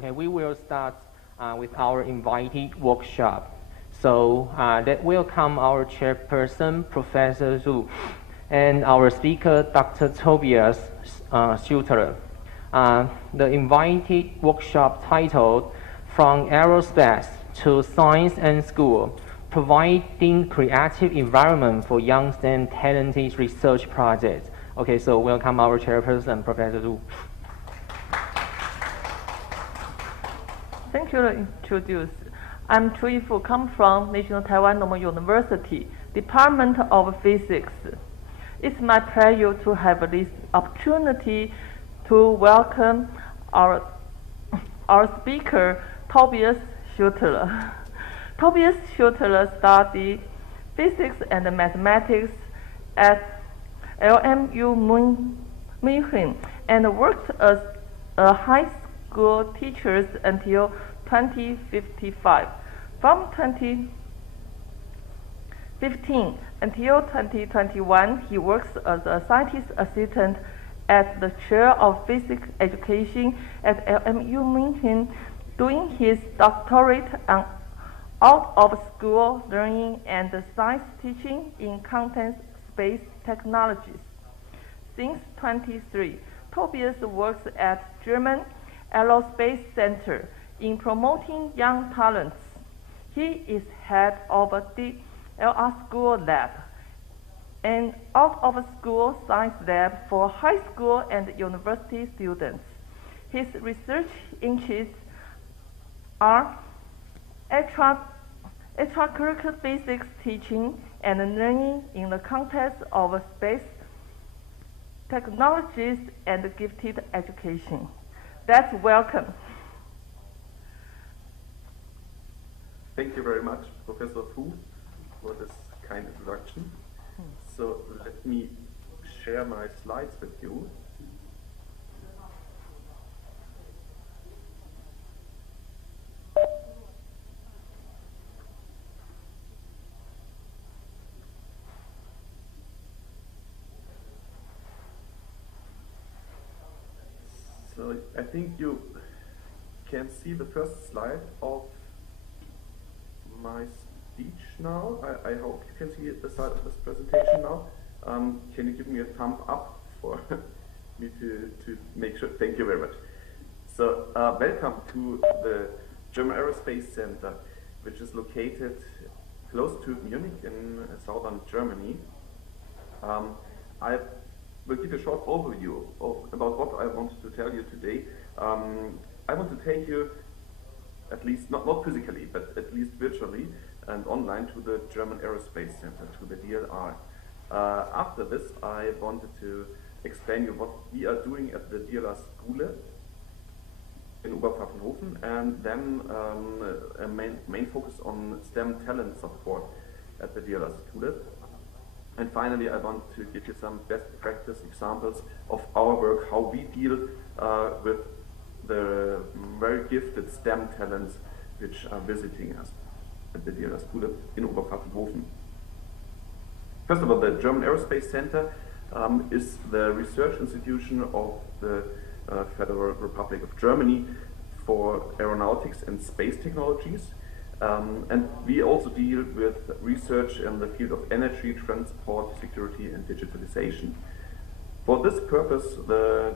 Okay, we will start with our invited workshop. So that welcome our chairperson, Professor Zhu, and our speaker, Dr. Tobias Schüttler. The invited workshop titled From Aerospace to Science and School, Providing Creative Environment for Young and Talented Research Projects. Okay, so welcome our chairperson, Professor Zhu. Thank you to introduce. I'm Chu Yifu, come from National Taiwan Normal University, Department of Physics. It's my pleasure to have this opportunity to welcome our speaker, Tobias Schüttler. Tobias Schüttler studied physics and mathematics at LMU München and worked as a high school teacher until 2055. From 2015 until 2021, he works as a scientist assistant at the Chair of Physics Education at LMU München, doing his doctorate on out-of-school learning and science teaching in content-space technologies. Since 2023, Tobias works at German Aerospace Center in promoting young talents. He is head of the LR School Lab, an out-of-school science lab for high school and university students. His research interests are extracurricular physics teaching and learning in the context of space technologies and gifted education. That's welcome. Thank you very much, Professor Fu, for this kind introduction. So let me share my slides with you. So I think you can see the first slide of my speech now. I hope you can see the side of this presentation now. Can you give me a thumb up for me to make sure? Thank you very much. So welcome to the German Aerospace Center, which is located close to Munich in southern Germany. I will give a short overview about what I wanted to tell you today. I want to take you, at least not physically, but at least virtually and online, to the German Aerospace Center, to the DLR. After this, I wanted to explain you what we are doing at the DLR Schule in Oberpfaffenhofen, and then a main focus on STEM talent support at the DLR Schule. And finally, I want to give you some best practice examples of our work, how we deal with the very gifted STEM talents which are visiting us at the DLR Schule in Oberpfaffenhofen. First of all, the German Aerospace Center is the research institution of the Federal Republic of Germany for aeronautics and space technologies. And we also deal with research in the field of energy, transport, security and digitalization. For this purpose, the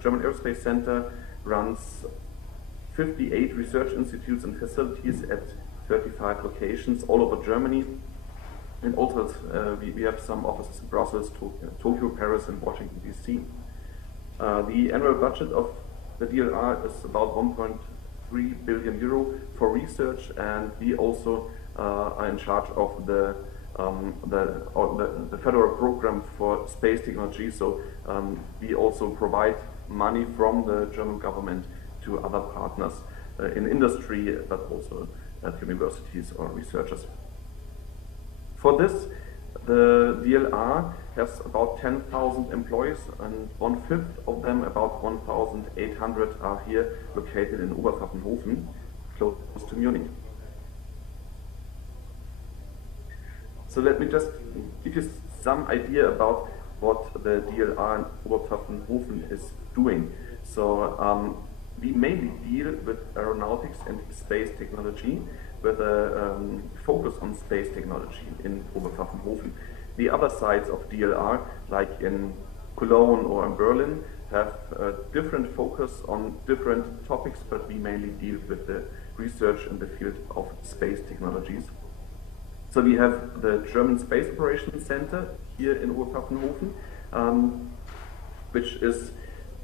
German Aerospace Center runs 58 research institutes and facilities at 35 locations all over Germany. And also we have some offices in Brussels, Tokyo, Paris and Washington DC. The annual budget of the DLR is about 1.3 billion euro for research, and we also are in charge of the federal program for space technology. So we also provide money from the German government to other partners in industry, but also at universities or researchers. For this, the DLR has about 10,000 employees, and 1/5 of them, about 1,800, are here located in Oberpfaffenhofen, close to Munich. So let me just give you some idea about what the DLR in Oberpfaffenhofen is doing. So we mainly deal with aeronautics and space technology, with a focus on space technology in Oberpfaffenhofen. The other sides of DLR, like in Cologne or in Berlin, have a different focus on different topics, but we mainly deal with the research in the field of space technologies. So we have the German Space Operations Center here in Oberpfaffenhofen, which is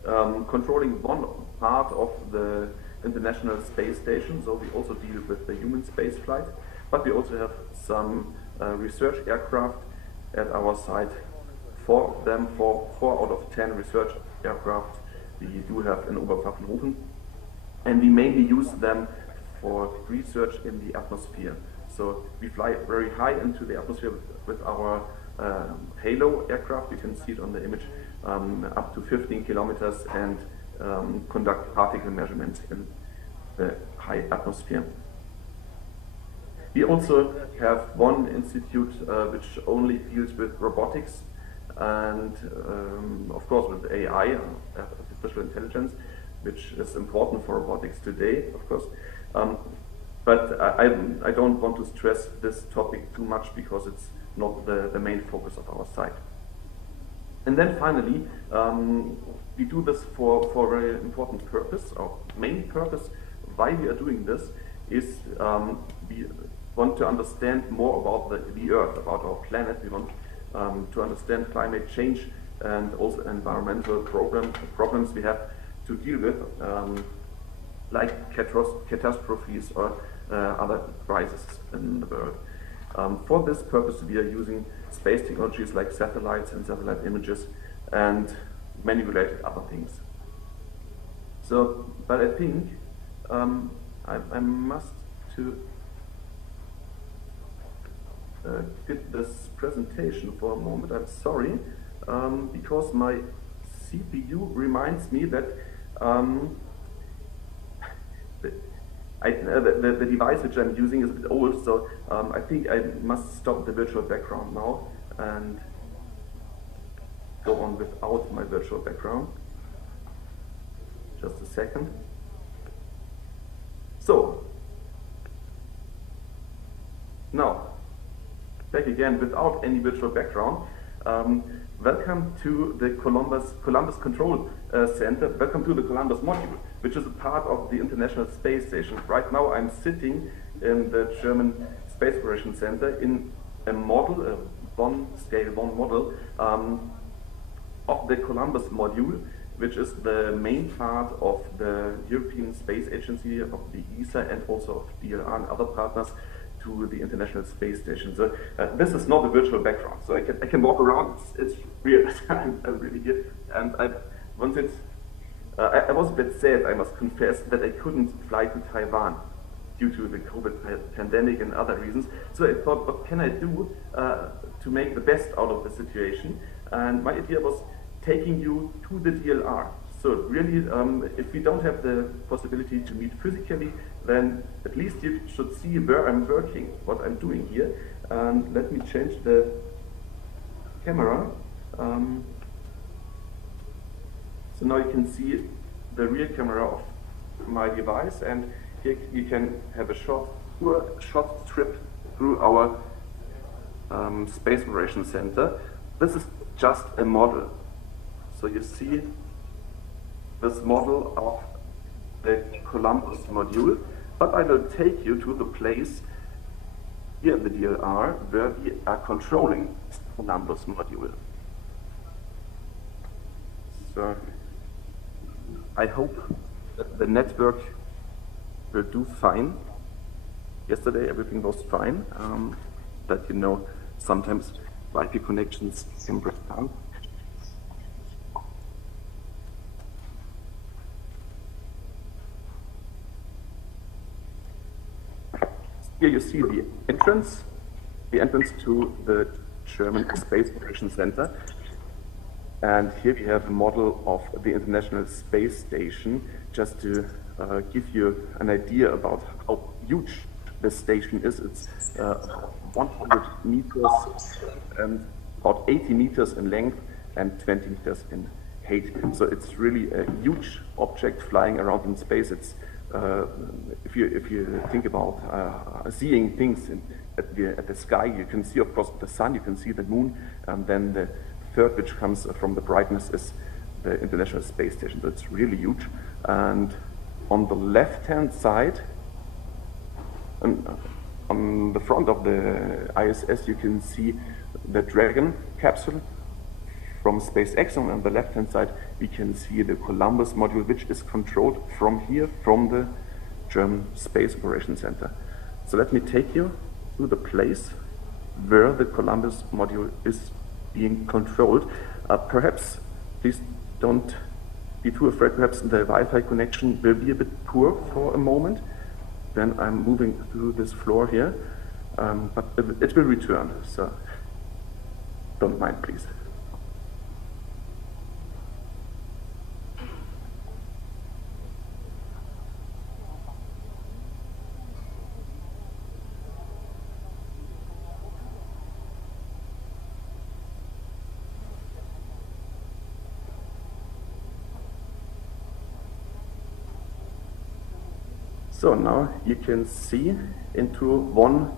controlling one part of the International Space Station, so we also deal with the human space flight, but we also have some research aircraft at our site. Four out of 10 research aircraft we do have in Oberpfaffenhofen, and we mainly use them for research in the atmosphere. So we fly very high into the atmosphere with our Halo aircraft. You can see it on the image, up to 15 kilometers, and conduct particle measurements in the high atmosphere. We also have one institute which only deals with robotics and of course with AI, artificial intelligence, which is important for robotics today, of course. But I don't want to stress this topic too much because it's not the main focus of our site. And then finally, we do this for a very important purpose. Our main purpose why we are doing this is we want to understand more about the Earth, about our planet. We want to understand climate change and also environmental problems we have to deal with, like catastrophes or other crises in the world. For this purpose, we are using space technologies like satellites and satellite images and many related other things. So, but I think I must to get this presentation for a moment. I'm sorry, because my CPU reminds me that the device which I'm using is a bit old, so I think I must stop the virtual background now and go on without my virtual background. Just a second. So, now, back again without any virtual background. Welcome to the Columbus Control Center. Welcome to the Columbus module, which is a part of the International Space Station. Right now I'm sitting in the German Space Operations Center in a model, a scale 1 model of the Columbus module, which is the main part of the European Space Agency, of the ESA, and also of DLR and other partners to the International Space Station. So this is not a virtual background, so I can walk around. It's real. I'm really here, and I wanted. I was a bit sad, I must confess, that I couldn't fly to Taiwan due to the COVID pandemic and other reasons. So I thought, what can I do to make the best out of the situation? And my idea was taking you to the DLR. So really, if we don't have the possibility to meet physically, then at least you should see where I'm working, what I'm doing here. And let me change the camera. So now you can see the rear camera of my device, and here you can have a short trip through our Space Operations Center. This is just a model. So you see this model of the Columbus module, but I will take you to the place here in the DLR where we are controlling the Columbus module. So I hope that the network will do fine. Yesterday everything was fine, but you know, sometimes Wi-Fi connections can break down. Here you see the entrance to the German Space Operations Center. And here we have a model of the International Space Station, just to give you an idea about how huge this station is. It's 100 meters and about 80 meters in length and 20 meters in hate. So it's really a huge object flying around in space. It's if you think about seeing things at the sky, you can see, of course, the sun, you can see the moon, and then the third, which comes from the brightness, is the International Space Station. So it's really huge. And on the left-hand side, on the front of the ISS, you can see the Dragon capsule from SpaceX, and on the left-hand side, we can see the Columbus module, which is controlled from here, from the German Space Operations Center. So let me take you to the place where the Columbus module is being controlled. Perhaps, please don't be too afraid, perhaps the Wi-Fi connection will be a bit poor for a moment. Then I'm moving through this floor here, but it will return, so don't mind, please. So now you can see into one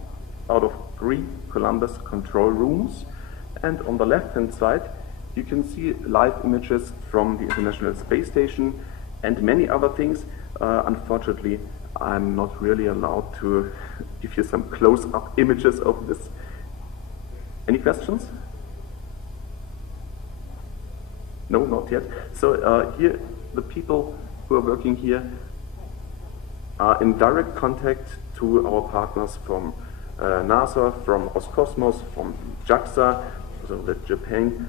out of 3 Columbus control rooms, and on the left-hand side you can see live images from the International Space Station and many other things. Unfortunately, I'm not really allowed to give you some close-up images of this. Any questions? No, not yet. So here, the people who are working here are in direct contact to our partners from NASA, from Roscosmos, from JAXA, so the Japan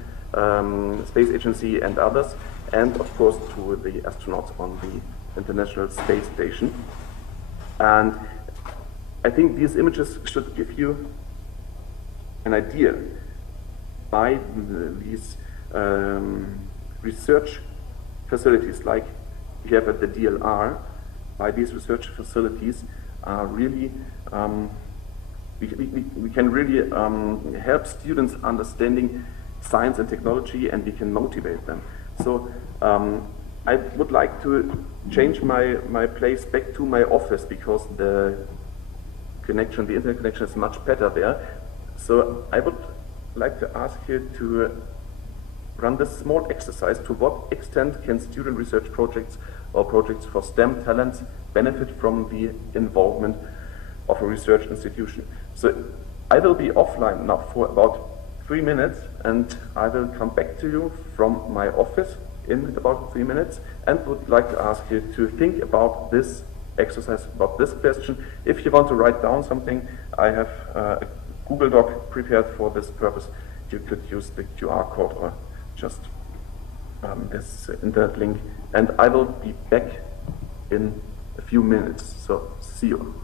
Space Agency, and others, and of course to the astronauts on the International Space Station. And I think these images should give you an idea by these research facilities like we have at the DLR. By these research facilities are really, we can really help students understanding science and technology, and we can motivate them. So I would like to change my place back to my office because the connection, the internet connection is much better there. So I would like to ask you to run this small exercise. To what extent can student research projects or projects for STEM talents benefit from the involvement of a research institution? So I will be offline now for about 3 minutes, and I will come back to you from my office in about 3 minutes, and would like to ask you to think about this exercise, about this question. If you want to write down something, I have a Google Doc prepared for this purpose. You could use the QR code or just this internet link, and I will be back in a few minutes, so see you.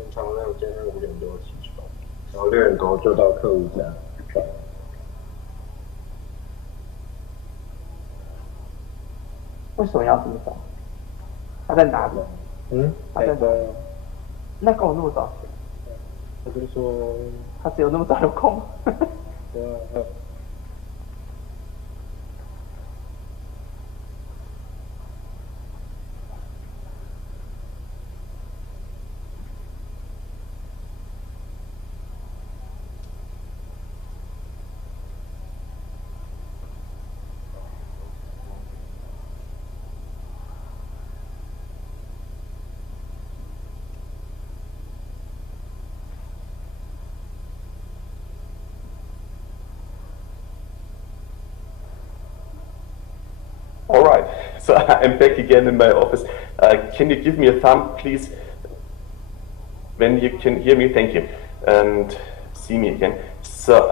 平常6天5点多起床，然后6点多就到客户家。为什么要这么早？他在哪里？他在哪里？那跟我那么早起？他就说他只有那么早有空。对啊。All right, so I'm back again in my office. Can you give me a thumb, please, when you can hear me? Thank you, and see me again. So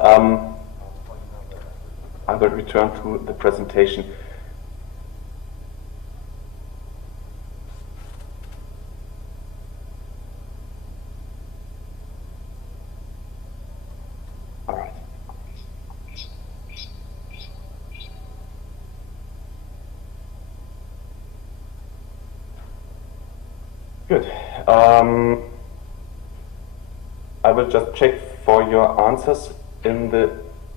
I will return to the presentation. All right. Good. I will just check for your answers in the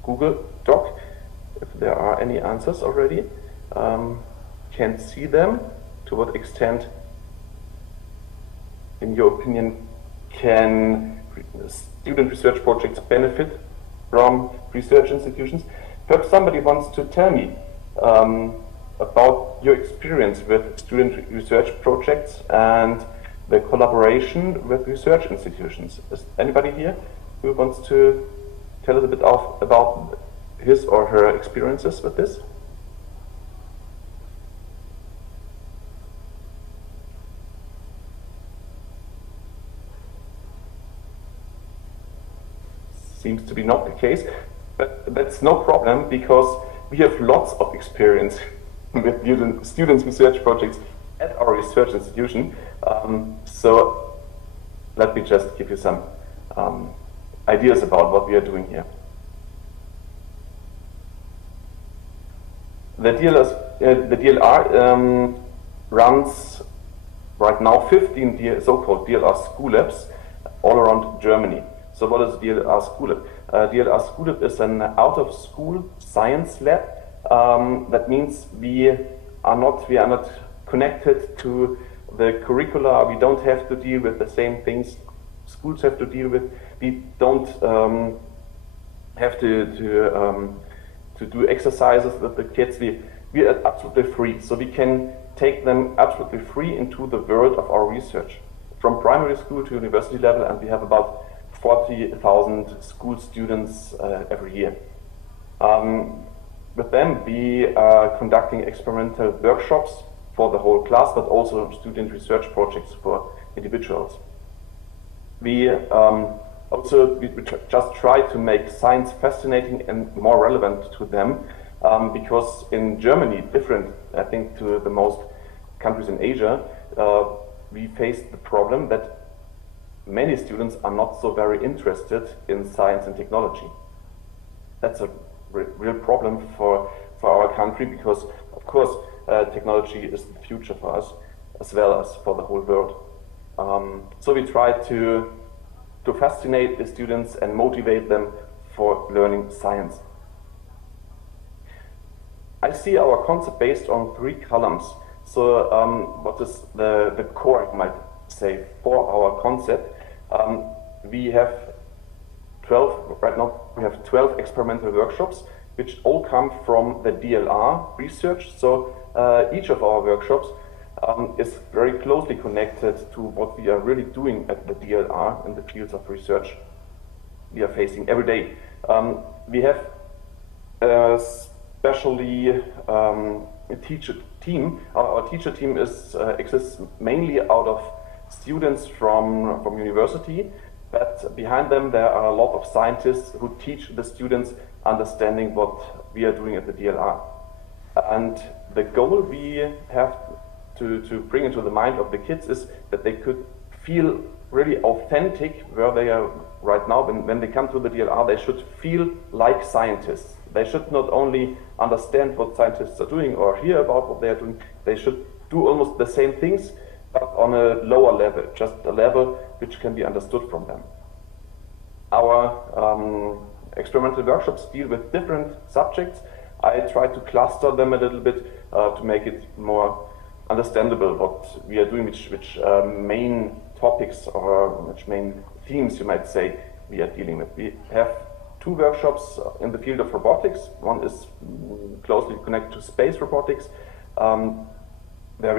Google Doc, if there are any answers already. Can't see them. To what extent, in your opinion, can student research projects benefit from research institutions? Perhaps somebody wants to tell me about your experience with student research projects and the collaboration with research institutions. Is anybody here who wants to tell us a bit about his or her experiences with this? Seems to be not the case, but that's no problem because we have lots of experience with students' research projects at our research institution. So let me just give you some ideas about what we are doing here. The DLR runs right now 15 so-called DLR school labs all around Germany. So what is DLR School Lab? DLR School Lab is an out-of-school science lab. That means we are not connected to the curricula. We don't have to deal with the same things schools have to deal with. We don't have to do exercises with the kids. We are absolutely free, so we can take them absolutely free into the world of our research, from primary school to university level, and we have about 40,000 school students every year. With them, we are conducting experimental workshops for the whole class, but also student research projects for individuals. We just try to make science fascinating and more relevant to them, because in Germany, different, I think, to the most countries in Asia, we face the problem that many students are not so very interested in science and technology. That's a real problem for our country, because of course technology is the future for us as well as for the whole world. So we try to fascinate the students and motivate them for learning science. I see our concept based on 3 columns. So what is the core, you might say, for our concept? We have 12, right now we have 12 experimental workshops, which all come from the DLR research. So each of our workshops is very closely connected to what we are really doing at the DLR in the fields of research we are facing every day. We have especially a teacher team. Our teacher team exists mainly out of students from university, but behind them there are a lot of scientists who teach the students understanding what we are doing at the DLR. And the goal we have to bring into the mind of the kids is that they could feel really authentic where they are right now. When they come to the DLR, they should feel like scientists. They should not only understand what scientists are doing or hear about what they are doing, they should do almost the same things, but on a lower level, just a level which can be understood from them. Our experimental workshops deal with different subjects. I try to cluster them a little bit to make it more understandable what we are doing, which main topics or which main themes, you might say, we are dealing with. We have 2 workshops in the field of robotics. One is closely connected to space robotics, where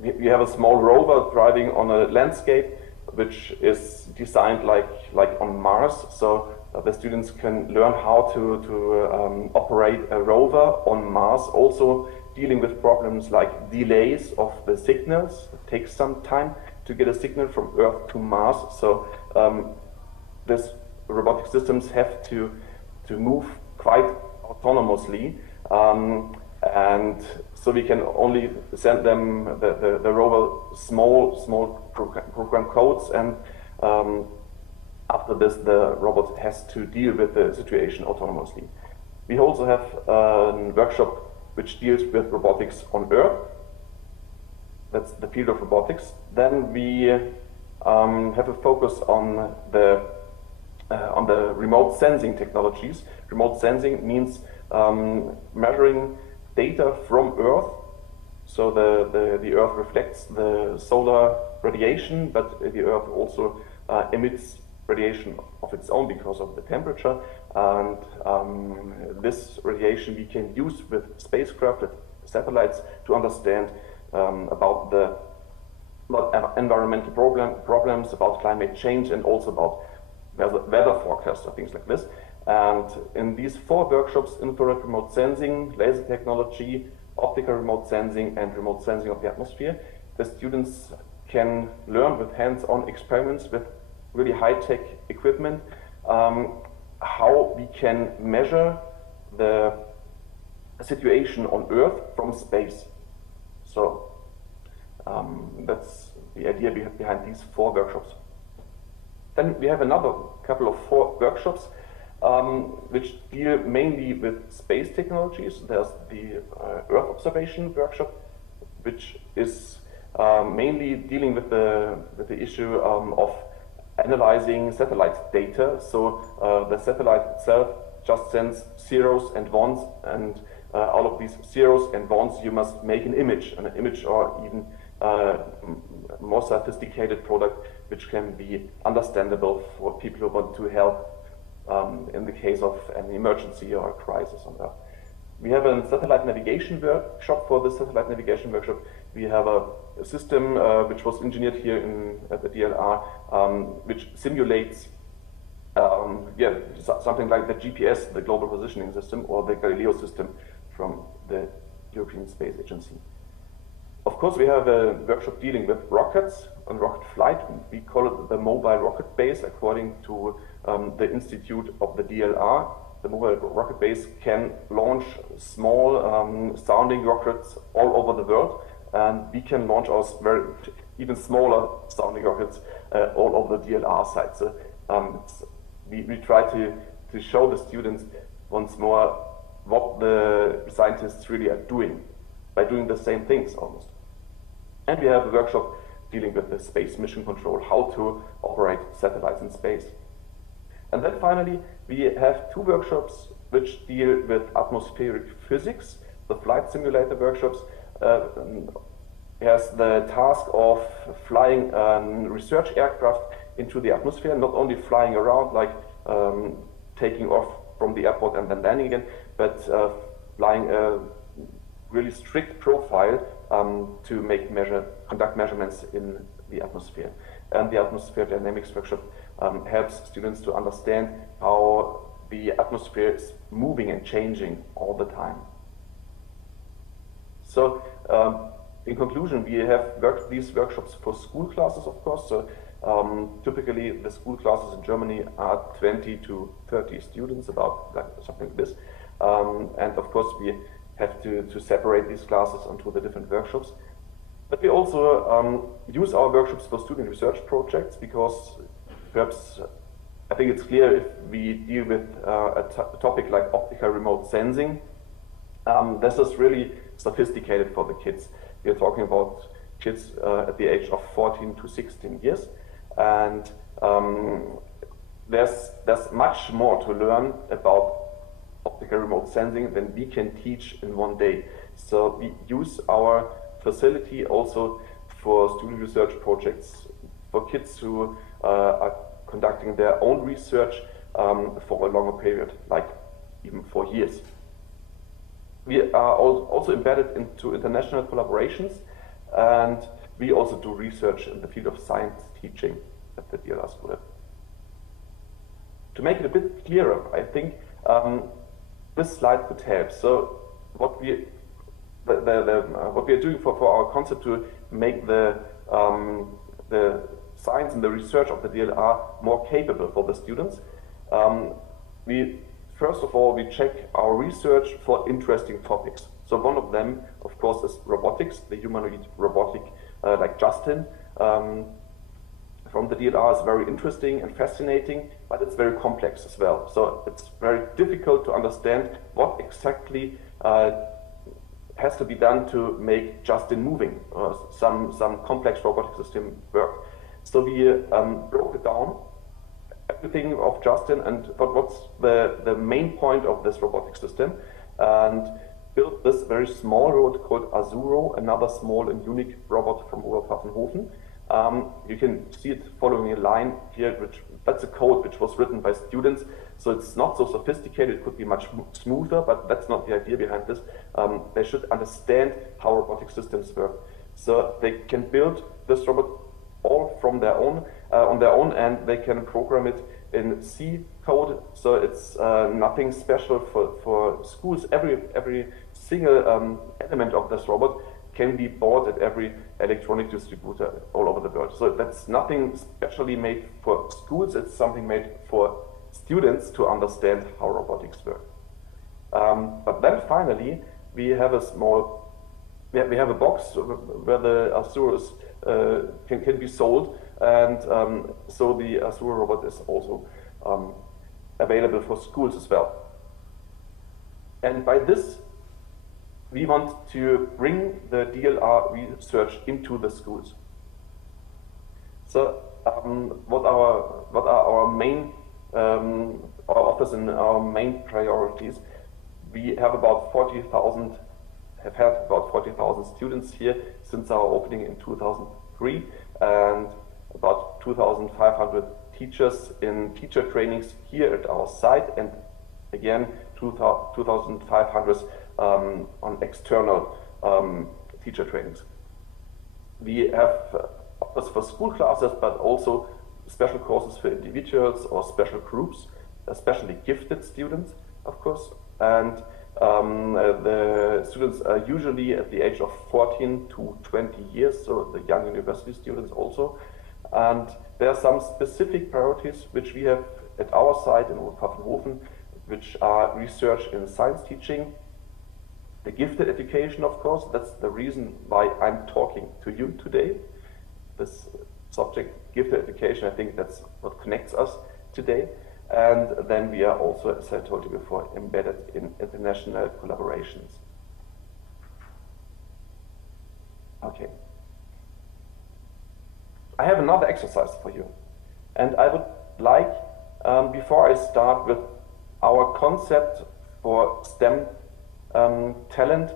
we have a small rover driving on a landscape which is designed like on Mars, so the students can learn how to operate a rover on Mars, also dealing with problems like delays of the signals. It takes some time to get a signal from Earth to Mars, so these robotic systems have to move quite autonomously, and so we can only send them the rover small program codes, and after this the robot has to deal with the situation autonomously. We also have a workshop which deals with robotics on Earth. That's the field of robotics. Then we have a focus on the remote sensing technologies. Remote sensing means measuring data from Earth. So the Earth reflects the solar radiation, but the Earth also emits radiation of its own because of the temperature. And this radiation we can use with spacecraft, with satellites, to understand about the environmental problems, about climate change, and also about weather forecasts or things like this. And in these 4 workshops, infrared remote sensing, laser technology, optical remote sensing, and remote sensing of the atmosphere, the students can learn with hands-on experiments with really high-tech equipment how we can measure the situation on Earth from space. So that's the idea behind these 4 workshops. Then we have another couple of 4 workshops which deal mainly with space technologies. There's the Earth observation workshop, which is mainly dealing with the issue of analyzing satellite data. So the satellite itself just sends zeros and ones, and out of these zeros and ones you must make an image or even more sophisticated product which can be understandable for people who want to help in the case of an emergency or a crisis on Earth. We have a satellite navigation workshop. For this satellite navigation workshop, we have a system which was engineered here at the DLR, which simulates something like the GPS, the Global Positioning System, or the Galileo system from the European Space Agency. Of course, we have a workshop dealing with rockets and rocket flight. We call it the mobile rocket base, according to the Institute of the DLR. The mobile rocket base can launch small sounding rockets all over the world, and we can launch our even smaller sounding rockets all over the DLR site. So we try to show the students once more what the scientists really are doing by doing the same things almost. And we have a workshop dealing with the space mission control, how to operate satellites in space. And then finally, we have 2 workshops which deal with atmospheric physics. The flight simulator workshops has the task of flying a research aircraft into the atmosphere, not only flying around like taking off from the airport and then landing again, but flying a really strict profile to conduct measurements in the atmosphere. And the atmosphere dynamics workshop helps students to understand how the atmosphere is moving and changing all the time. So in conclusion, we have worked these workshops for school classes, of course. So typically the school classes in Germany are 20 to 30 students, about something like this. And of course we have to separate these classes onto the different workshops. But we also use our workshops for student research projects because perhaps I think it's clear if we deal with a topic like optical remote sensing, this is really sophisticated for the kids. We are talking about kids at the age of 14 to 16 years, and there's much more to learn about optical remote sensing than we can teach in one day. So we use our facility also for student research projects for kids who are conducting their own research for a longer period, like even 4 years. We are also embedded into international collaborations, and we also do research in the field of science teaching at the DLR School. To make it a bit clearer, I think this slide could help. So what we what we are doing for our concept to make the science and the research of the DLR more capable for the students, first of all, we check our research for interesting topics. So one of them, of course, is robotics, the humanoid robotic, like Justin from the DLR is very interesting and fascinating, but it's very complex as well. So it's very difficult to understand what exactly has to be done to make Justin moving, or some complex robotic system work. So we broke it down, everything of Justin and what's the main point of this robotic system, and built this very small robot called Azuro, another small and unique robot from Oberpfaffenhofen. You can see it following a line here, that's a code which was written by students, so it's not so sophisticated, it could be much smoother, but that's not the idea behind this. They should understand how robotic systems work. So they can build this robot all from their own, on their own, and they can program it in C code, so it's nothing special for schools. Every single element of this robot can be bought at every electronic distributor all over the world. So that's nothing specially made for schools, it's something made for students to understand how robotics work. But then finally, we have a box where the Azuro can be sold, and so the Azuro robot is also available for schools as well. And by this, we want to bring the DLR research into the schools. So what are our main our office and our main priorities? We have about 40,000 students here since our opening in 2003, and about 2,500 teachers in teacher trainings here at our site, and again 2,500 on external teacher trainings. We have offers for school classes, but also special courses for individuals or special groups, especially gifted students, of course. And the students are usually at the age of 14 to 20 years, so the young university students also. And there are some specific priorities which we have at our site in Oberpfaffenhofen, which are research in science teaching, the gifted education, of course. That's the reason why I'm talking to you today. This subject, gifted education, I think that's what connects us today. And then we are also, as I told you before, embedded in international collaborations. Okay. I have another exercise for you. And I would like, before I start with our concept for STEM talent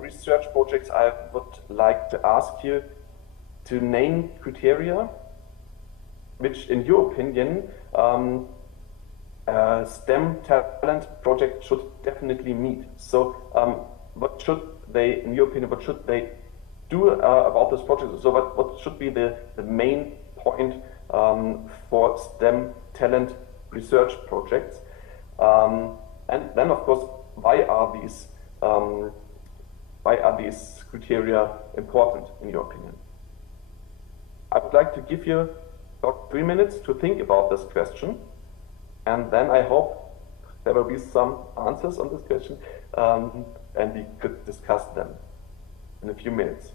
research projects, I would like to ask you to name criteria which, in your opinion, STEM talent project should definitely meet. So what should they, in your opinion, what should they do about this project? So what should be the main point for STEM talent research projects? And then, of course, why are these criteria important, in your opinion? I would like to give you about 3 minutes to think about this question, and then I hope there will be some answers on this question, and we could discuss them in a few minutes.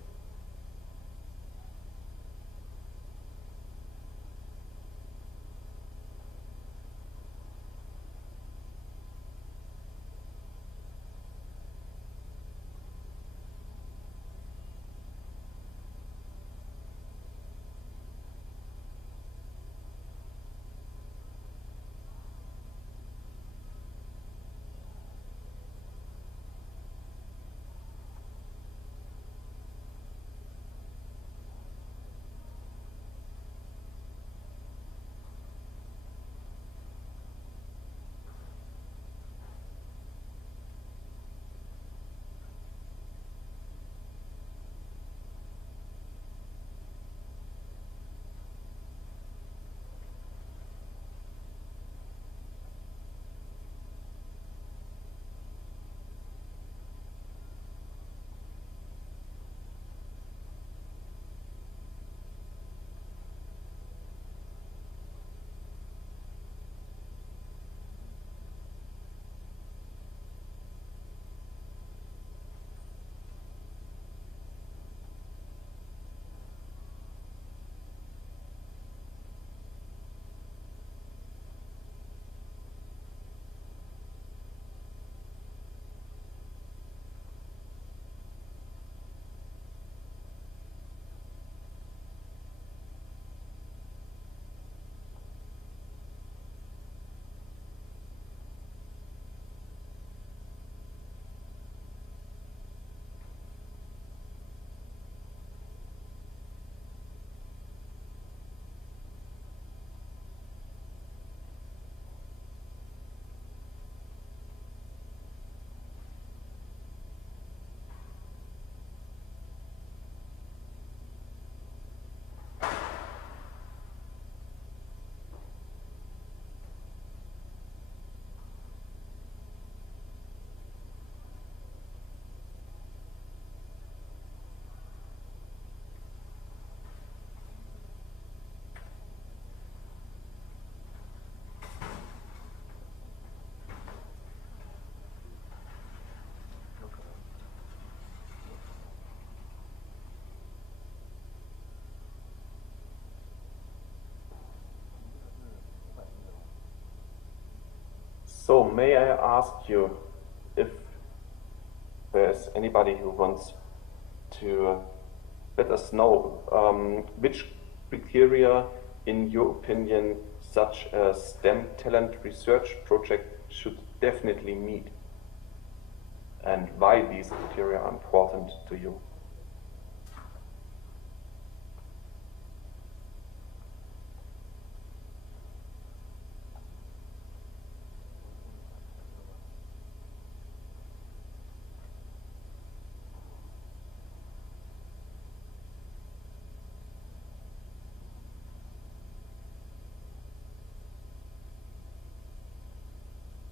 So, may I ask you if there's anybody who wants to let us know which criteria, in your opinion, such a STEM talent research project should definitely meet, and why these criteria are important to you?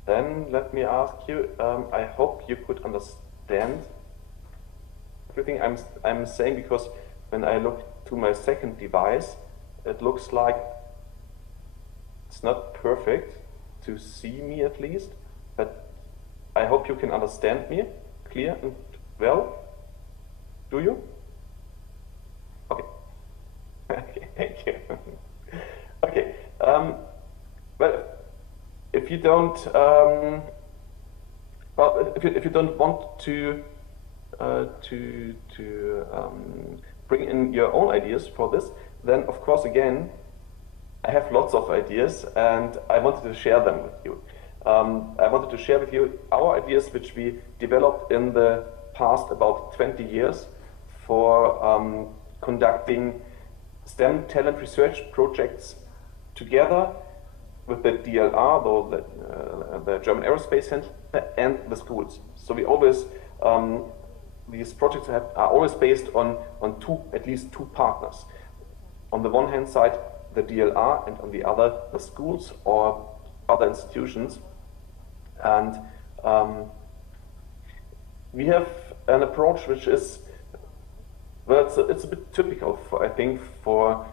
Then let me ask you, I hope you could understand everything I'm saying, because when I look to my second device, it looks like it's not perfect to see me at least, but I hope you can understand me clear and well. Do you? Okay. Okay, thank you. Okay. Well, if you don't, if you don't want to bring in your own ideas for this, then of course again, I have lots of ideas and I wanted to share them with you. I wanted to share with you our ideas which we developed in the past about 20 years for conducting STEM talent research projects together with the DLR, the German Aerospace Center, and the schools. So we always, these projects are always based on at least two partners. On the one hand side, the DLR, and on the other, the schools or other institutions. And we have an approach which is, well, it's a bit typical, for, I think, for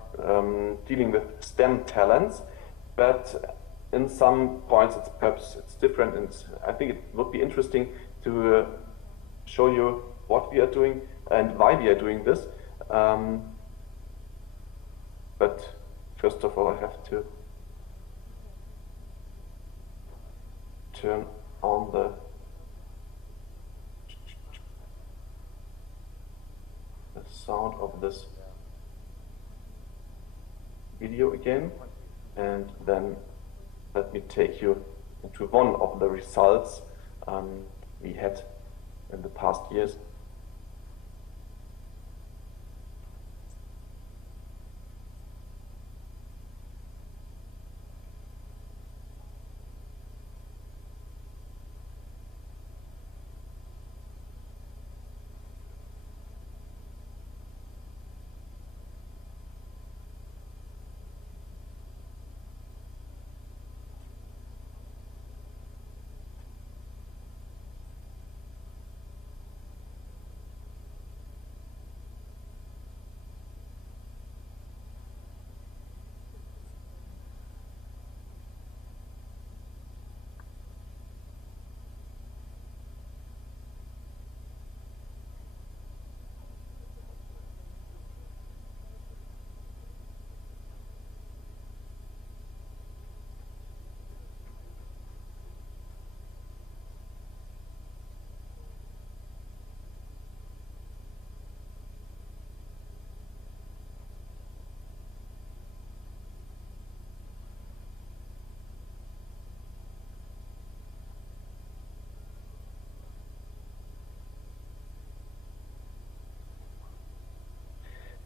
dealing with STEM talents. But in some points, it's different, and I think it would be interesting to show you what we are doing and why we are doing this. But first of all, I have to turn on the sound of this video again. And then let me take you into one of the results we had in the past years.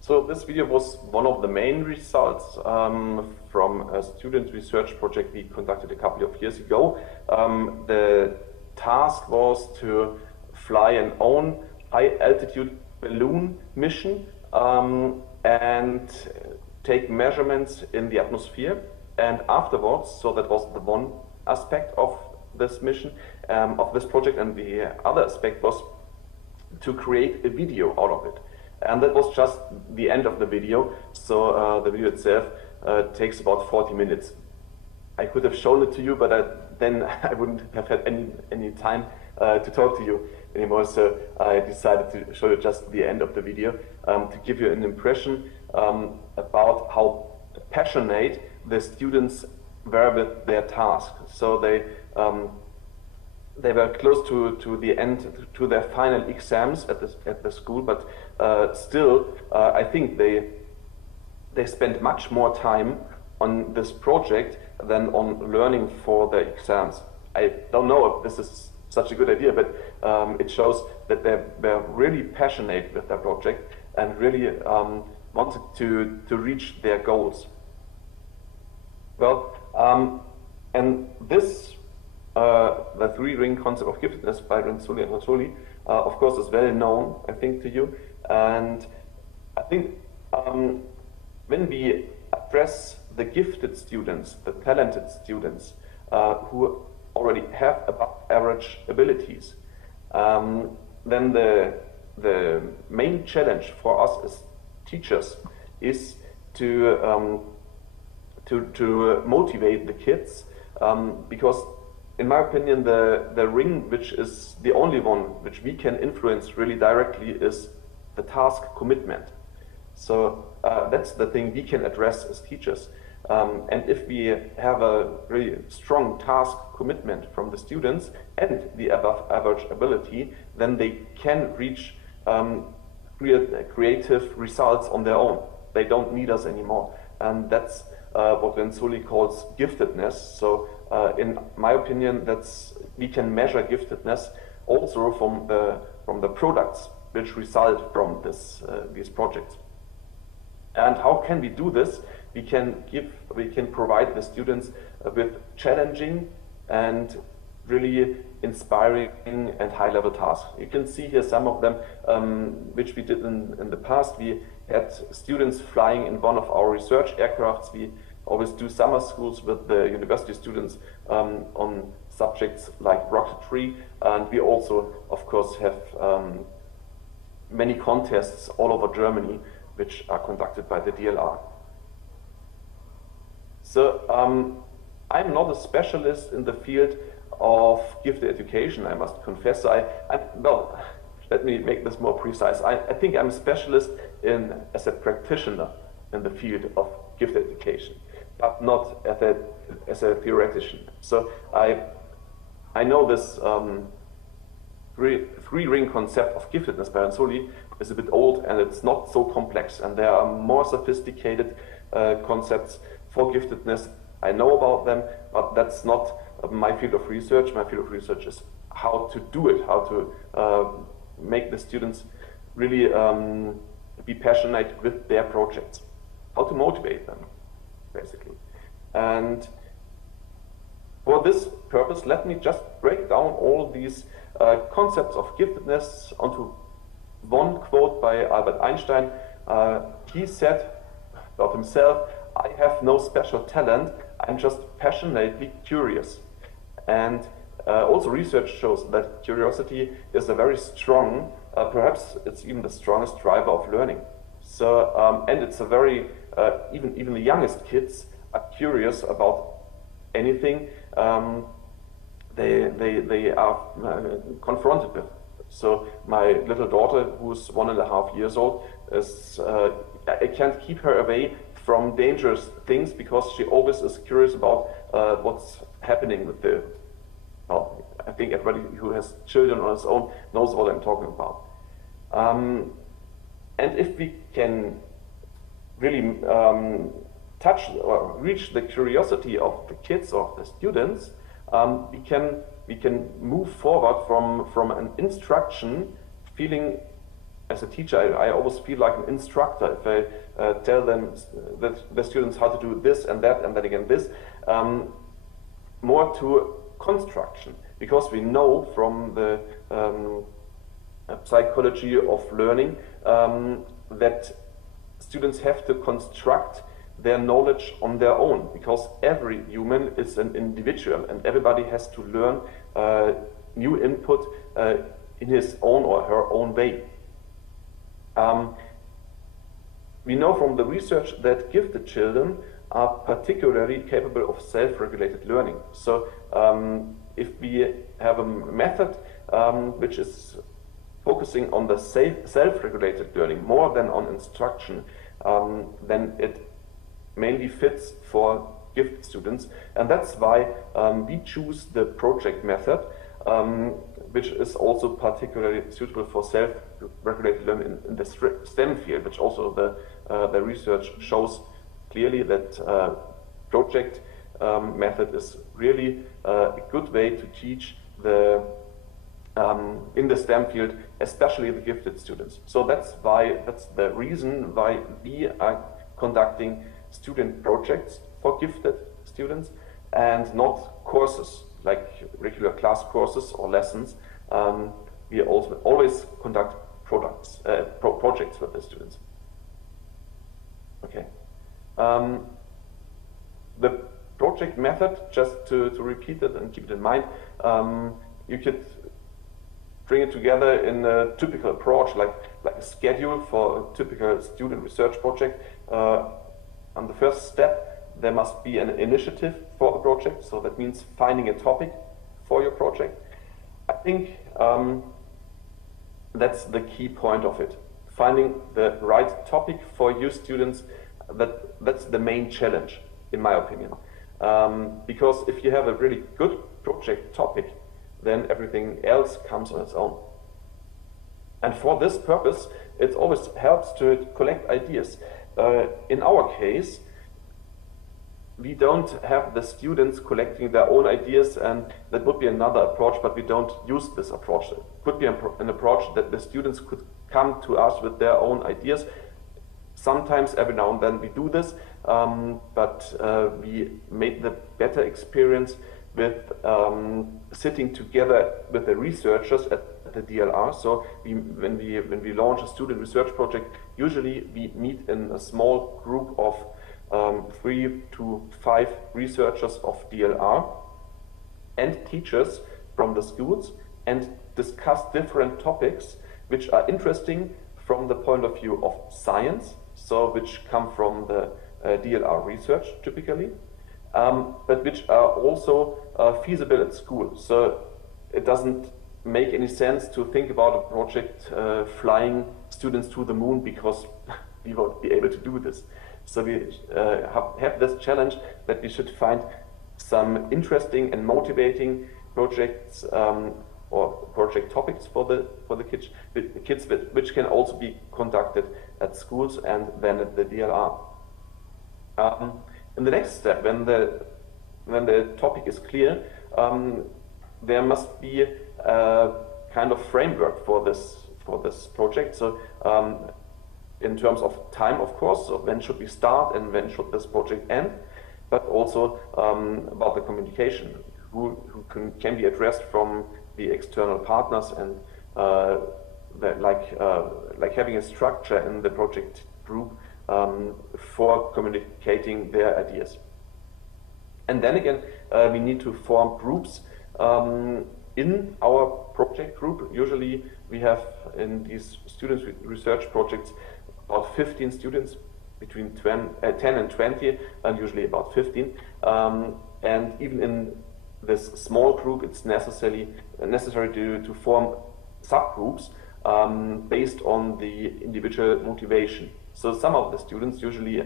So this video was one of the main results from a student research project we conducted a couple of years ago. The task was to fly an own high altitude balloon mission and take measurements in the atmosphere. And afterwards, so that was the one aspect of this mission, of this project, and the other aspect was to create a video out of it. And that was just the end of the video, so the video itself takes about 40 minutes. I could have shown it to you, but then I wouldn't have had any time to talk to you anymore, so I decided to show you just the end of the video to give you an impression about how passionate the students were with their task. So they were close to the end, to their final exams at the school, but still, I think they spent much more time on this project than on learning for the exams. I don't know if this is such a good idea, but it shows that they were really passionate with their project and really wanted to reach their goals. Well, and this, the three-ring concept of giftedness by Renzulli and Renzulli, of course, is well known, I think, to you. And I think when we address the gifted students, the talented students, who already have above average abilities, then the main challenge for us as teachers is to motivate the kids, because in my opinion the ring which is the only one which we can influence really directly is the task commitment. So that's the thing we can address as teachers. And if we have a really strong task commitment from the students and the above average ability, then they can reach creative results on their own. They don't need us anymore. And that's what Renzulli calls giftedness. So in my opinion, we can measure giftedness also from the products which result from these projects. And how can we do this? We can provide the students with challenging and really inspiring and high-level tasks. You can see here some of them which we did in the past. We had students flying in one of our research aircrafts. We always do summer schools with the university students on subjects like rocketry, and we also, of course, have many contests all over Germany which are conducted by the DLR. So I'm not a specialist in the field of gifted education, I must confess. Well, let me make this more precise. I think I'm a specialist as a practitioner in the field of gifted education, but not as a theoretician. So I know this three-ring concept of giftedness by Renzulli is a bit old, and it's not so complex, and there are more sophisticated concepts for giftedness. I know about them, but that's not my field of research. My field of research is how to do it, how to make the students really be passionate with their projects, how to motivate them, basically. And for this purpose, let me just break down all these concepts of giftedness onto one quote by Albert Einstein. He said about himself, "I have no special talent, I'm just passionately curious." And also research shows that curiosity is a very strong, perhaps it's even the strongest driver of learning. So, and it's a very, even the youngest kids are curious about anything they are confronted with. So my little daughter, who's 1.5 years old, I can't keep her away from dangerous things because she always is curious about what's happening with well, I think everybody who has children on his own knows what I'm talking about. And if we can really touch or reach the curiosity of the kids or the students, we can move forward from an instruction feeling. As a teacher, I always feel like an instructor if I tell them the students how to do this and that and then again this, more to construction, because we know from the psychology of learning that students have to construct their knowledge on their own, because every human is an individual and everybody has to learn new input in his own or her own way. We know from the research that gifted children are particularly capable of self-regulated learning. So if we have a method which is focusing on the self-regulated learning more than on instruction, then it mainly fits for gifted students, and that's why we choose the project method, which is also particularly suitable for self-regulated learning in the STEM field, which also the research shows clearly that project method is really a good way to teach in the STEM field, especially the gifted students. So that's the reason why we are conducting student projects for gifted students and not courses like regular class courses or lessons. We also always conduct projects with the students. Okay. The project method, just to repeat it and keep it in mind, you could bring it together in a typical approach, like a schedule for a typical student research project. On the first step, there must be an initiative for the project, so that means finding a topic for your project. I think that's the key point of it. Finding the right topic for you students, that's the main challenge, in my opinion. Because if you have a really good project topic, then everything else comes on its own. And for this purpose, it always helps to collect ideas. In our case, we don't have the students collecting their own ideas, and that would be another approach, but we don't use this approach. It could be an approach that the students could come to us with their own ideas. Sometimes, every now and then, we do this, but we made the better experience with sitting together with the researchers at the DLR. So when we launch a student research project, usually we meet in a small group of 3 to 5 researchers of DLR and teachers from the schools and discuss different topics which are interesting from the point of view of science, so which come from the DLR research typically, but which are also feasible at school. So it doesn't make any sense to think about a project flying students to the moon, because we won't be able to do this. So we have this challenge that we should find some interesting and motivating projects or project topics for the kids, which can also be conducted at schools and then at the DLR. In the next step, when the topic is clear, there must be a kind of framework for this project. So in terms of time, of course, so when should we start and when should this project end, but also about the communication, who can be addressed from the external partners, and like having a structure in the project group for communicating their ideas. And then again, we need to form groups in our project group. Usually we have in these students research projects about 15 students, between 10 and 20, and usually about 15. And even in this small group, it's necessary to form subgroups based on the individual motivation. So some of the students usually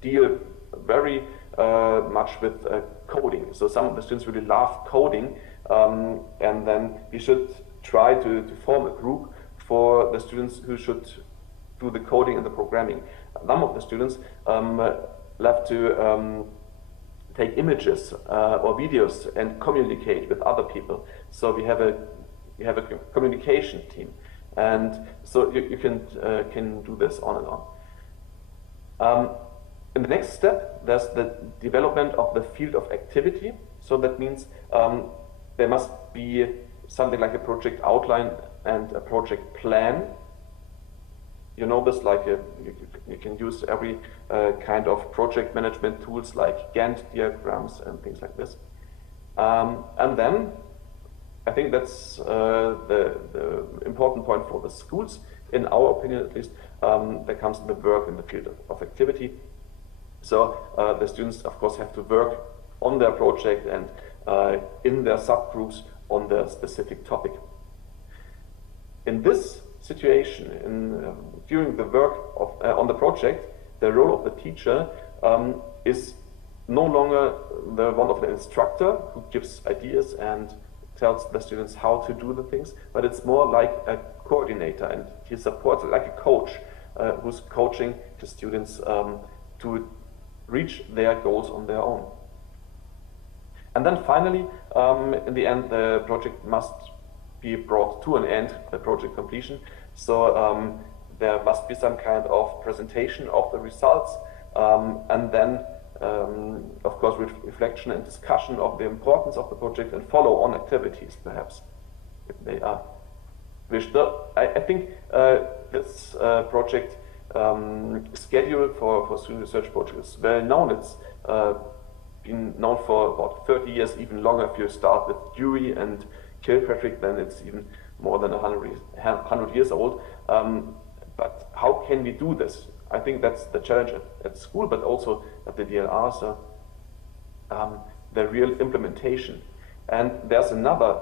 deal very much with coding. So some of the students really love coding, and then we should try to form a group for the students who should do the coding and the programming. Some of the students love to take images or videos and communicate with other people. So we have a communication team, and so you can do this on and on. In the next step, there's the development of the field of activity. So that means there must be something like a project outline and a project plan. You know this, like you can use every kind of project management tools like Gantt diagrams and things like this. And then I think that's the important point for the schools. In our opinion, at least, there comes the work in the field of activity. So the students, of course, have to work on their project and in their subgroups on their specific topic. In this situation, during the work on the project, the role of the teacher is no longer the one of the instructor who gives ideas and tells the students how to do the things, but it's more like a coordinator, and he supports like a coach who's coaching the students to reach their goals on their own. And then finally, in the end, the project must be brought to an end, the project completion. So there must be some kind of presentation of the results, and then of course reflection and discussion of the importance of the project and follow-on activities, perhaps, if they are wished. I think this project schedule for student research projects is well known. It's been known for about 30 years, even longer. If you start with Dewey and Kilpatrick, then it's even more than 100 years old. But how can we do this? I think that's the challenge at school, but also at the DLR, so the real implementation. And there's another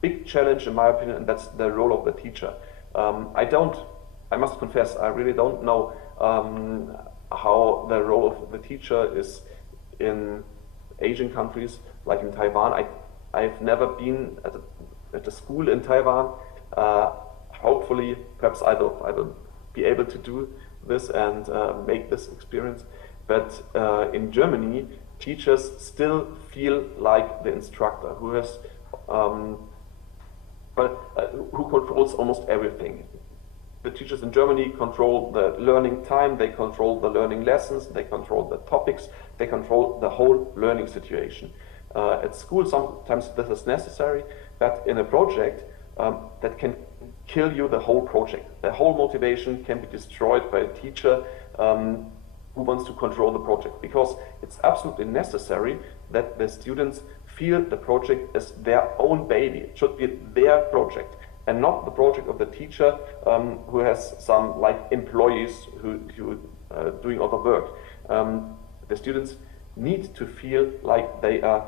big challenge, in my opinion, and that's the role of the teacher. I must confess, I really don't know how the role of the teacher is in Asian countries, like in Taiwan. I've never been at a school in Taiwan. Hopefully, perhaps I will be able to do this and make this experience. But in Germany, teachers still feel like the instructor who has, who controls almost everything. The teachers in Germany control the learning time, they control the learning lessons, they control the topics, they control the whole learning situation. At school, sometimes this is necessary, but in a project, that can kill you the whole project. The whole motivation can be destroyed by a teacher who wants to control the project, because it's absolutely necessary that the students feel the project as their own baby. It should be their project and not the project of the teacher who has some like employees who doing all the work. The students need to feel like they are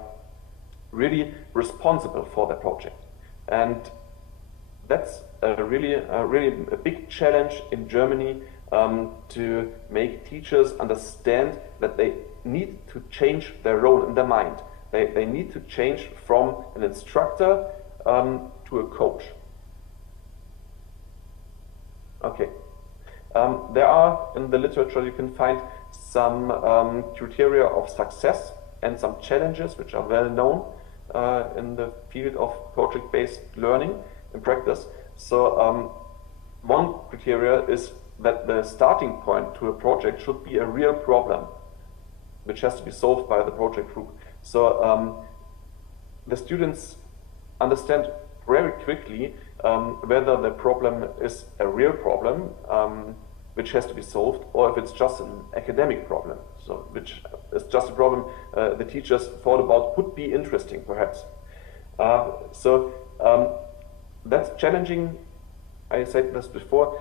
really responsible for the project, and that's a really big challenge in Germany, to make teachers understand that they need to change their role in their mind. They need to change from an instructor to a coach. Okay. There are, in the literature, you can find some criteria of success and some challenges which are well known in the field of project-based learning in practice. So one criteria is that the starting point to a project should be a real problem which has to be solved by the project group. So the students understand very quickly whether the problem is a real problem which has to be solved, or if it's just an academic problem, so which is just a problem the teachers thought about could be interesting, perhaps. So that's challenging, I said this before,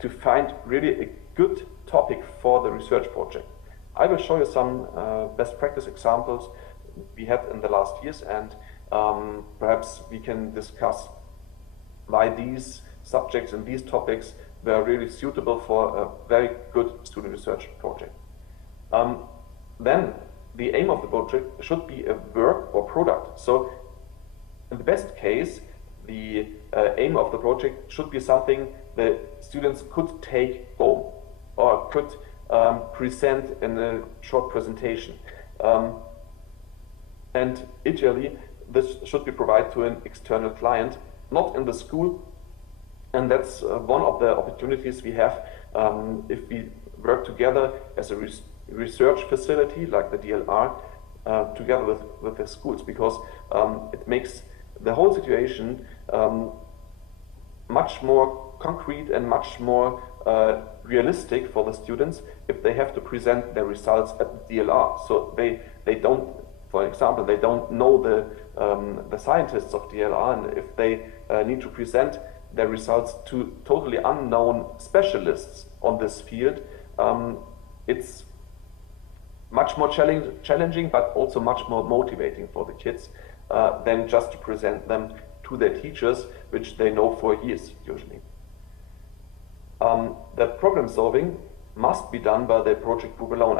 to find really a good topic for the research project. I will show you some best practice examples we had in the last years, and perhaps we can discuss why these subjects and these topics were really suitable for a very good student research project. Then the aim of the project should be a work or product. So in the best case, the aim of the project should be something the students could take home or could present in a short presentation. And ideally, this should be provided to an external client, not in the school. And that's one of the opportunities we have if we work together as a research facility like the DLR together with the schools, because it makes the whole situation much more concrete and much more realistic for the students if they have to present their results at the DLR. So they don't, for example, they don't know the scientists of DLR, and if they need to present their results to totally unknown specialists on this field, it's much more challenging, but also much more motivating for the kids than just to present them to their teachers, which they know for years usually. The problem solving must be done by the project group alone.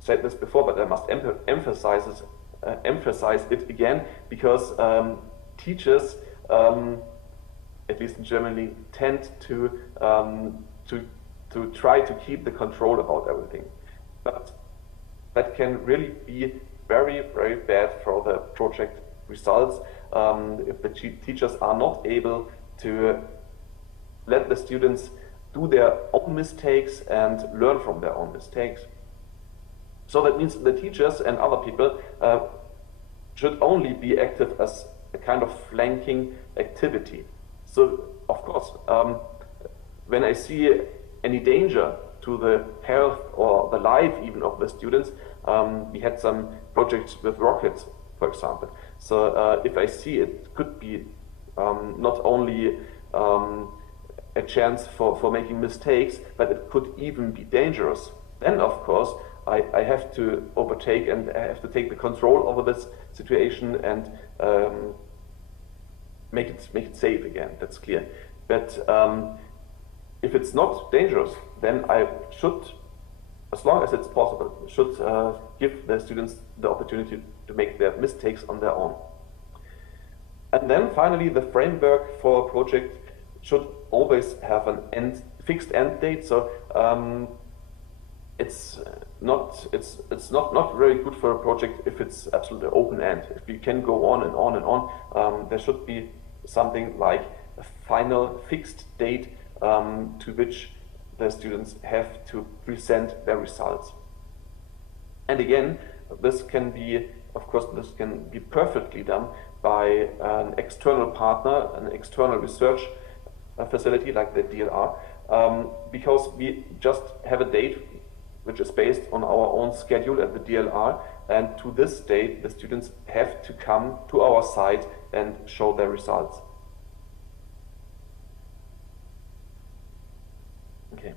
said this before, but I must emphasize it again, because teachers, at least in Germany, tend to try to keep the control about everything. But that can really be very, very bad for the project results if the teachers are not able to let the students do their own mistakes and learn from their own mistakes. So that means the teachers and other people should only be active as a kind of flanking activity. So, of course, when I see any danger to the health or the life even of the students, we had some projects with rockets, for example. So if I see it could be not only a chance for making mistakes, but it could even be dangerous, then of course I have to overtake and I have to take the control over this situation and make it safe again. That's clear. But if it's not dangerous, then I should, as long as it's possible, should give the students the opportunity to make their mistakes on their own. And then finally, the framework for a project should always have an fixed end date. So it's not very good for a project if it's absolutely open end. If we can go on and on and on, there should be something like a final fixed date to which the students have to present their results. And again, this can be, of course, this can be perfectly done by an external partner, an external research facility like the DLR, because we just have a date which is based on our own schedule at the DLR, and to this date the students have to come to our site and show their results. Okay.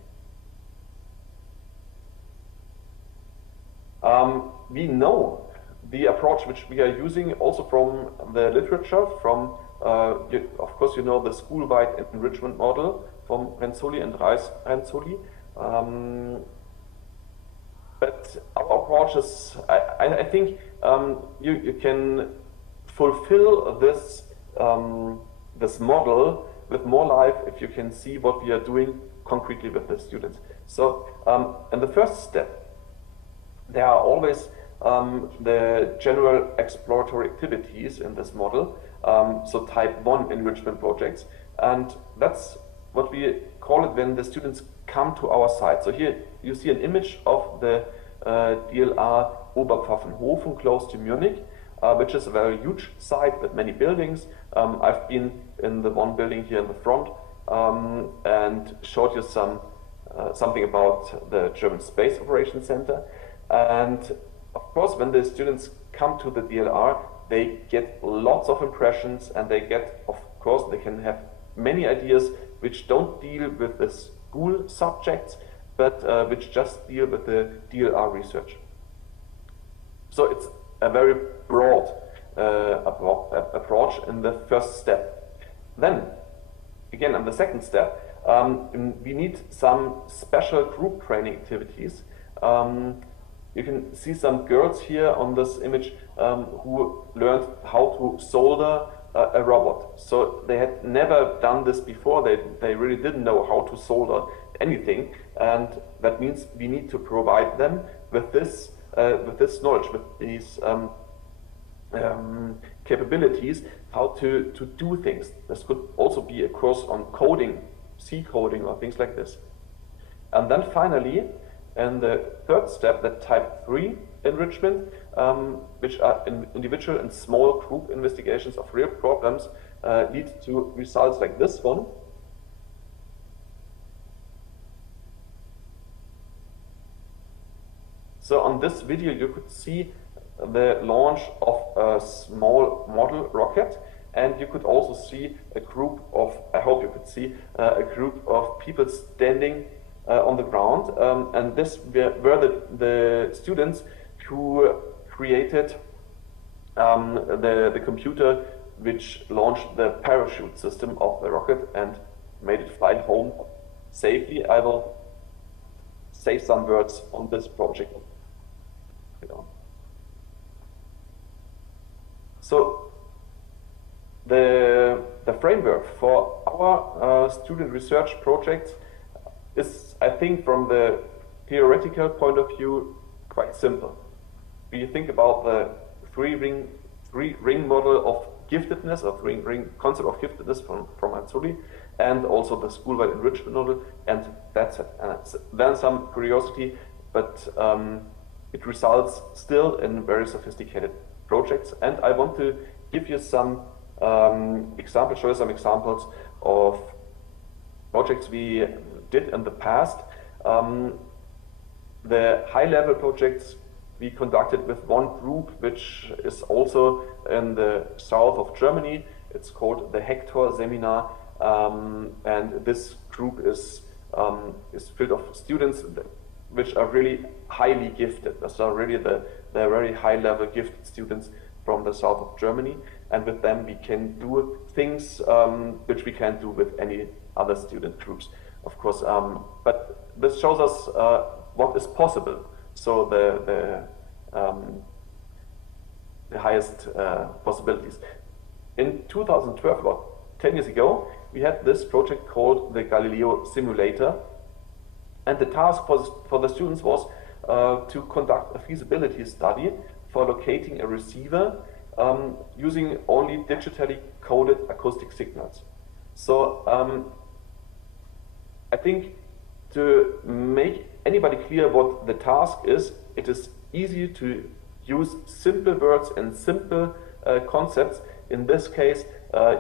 We know the approach which we are using also from the literature, from of course you know the school-wide enrichment model from Renzulli and Renzulli. But our approach is, I think you can fulfill this this model with more life if you can see what we are doing concretely with the students. So in the first step, there are always the general exploratory activities in this model, so type 1 enrichment projects, and that's what we call it when the students come to our site. So here you see an image of the DLR Oberpfaffenhofen close to Munich, which is a very huge site with many buildings. I've been in the one building here in the front and showed you something about the German Space Operations Center. And of course, when the students come to the DLR, they get lots of impressions, and they get, of course, they can have many ideas which don't deal with the school subjects, but which just deal with the DLR research. So it's a very broad approach in the first step. Then, again, in the second step, we need some special group training activities. You can see some girls here on this image who learned how to solder a robot. So they had never done this before. They really didn't know how to solder anything, and that means we need to provide them with this knowledge, with these capabilities, how to do things. This could also be a course on coding, C coding, or things like this. And then finally, in the third step, the type 3 enrichment, which are individual and small group investigations of real problems, lead to results like this one. So on this video you could see the launch of a small model rocket, and you could also see a group of, I hope you could see, a group of people standing on the ground, and this were the students who created the computer which launched the parachute system of the rocket and made it fly home safely. I will say some words on this project. framework for our student research projects is, I think, from the theoretical point of view, quite simple. We think about the three-ring model of giftedness, or three-ring concept of giftedness from Mazzulli, and also the school-wide enrichment model, and that's it. Then some curiosity, but it results still in very sophisticated projects. And I want to give you some examples, show you some examples of projects we did in the past. The high-level projects we conducted with one group, which is also in the south of Germany. It's called the Hector Seminar, and this group is filled of students which are really highly gifted. Those are really the very high-level gifted students from the south of Germany, and with them we can do things which we can't do with any other student groups, of course. But this shows us what is possible. So the highest possibilities. In 2012, about 10 years ago, we had this project called the Galileo Simulator, and the task for the students was to conduct a feasibility study for locating a receiver using only digitally coded acoustic signals. So I think to make anybody clear what the task is, it is easy to use simple words and simple concepts. In this case,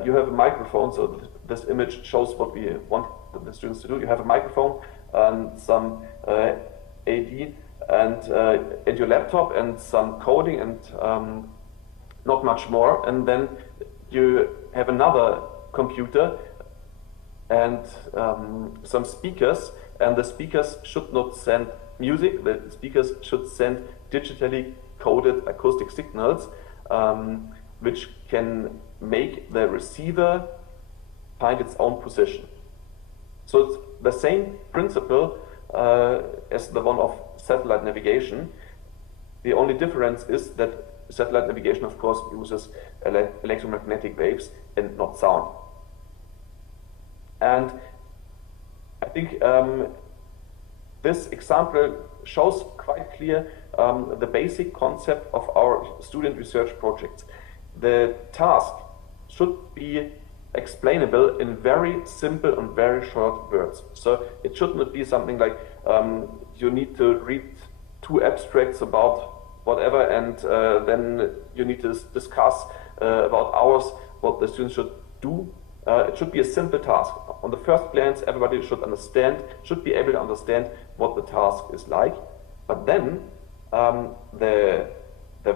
you have a microphone, so this image shows what we want the students to do. You have a microphone and some AD and your laptop and some coding and not much more. And then you have another computer and some speakers, and the speakers should not send music, the speakers should send digitally coded acoustic signals, which can make the receiver find its own position. So it's the same principle as the one of satellite navigation. The only difference is that satellite navigation, of course, uses electromagnetic waves and not sound. And I think this example shows quite clear the basic concept of our student research projects. The task should be explainable in very simple and very short words. So it should not be something like you need to read 2 abstracts about whatever, and then you need to discuss about hours what the students should do. It should be a simple task. On the first glance, everybody should be able to understand what the task is like. But then the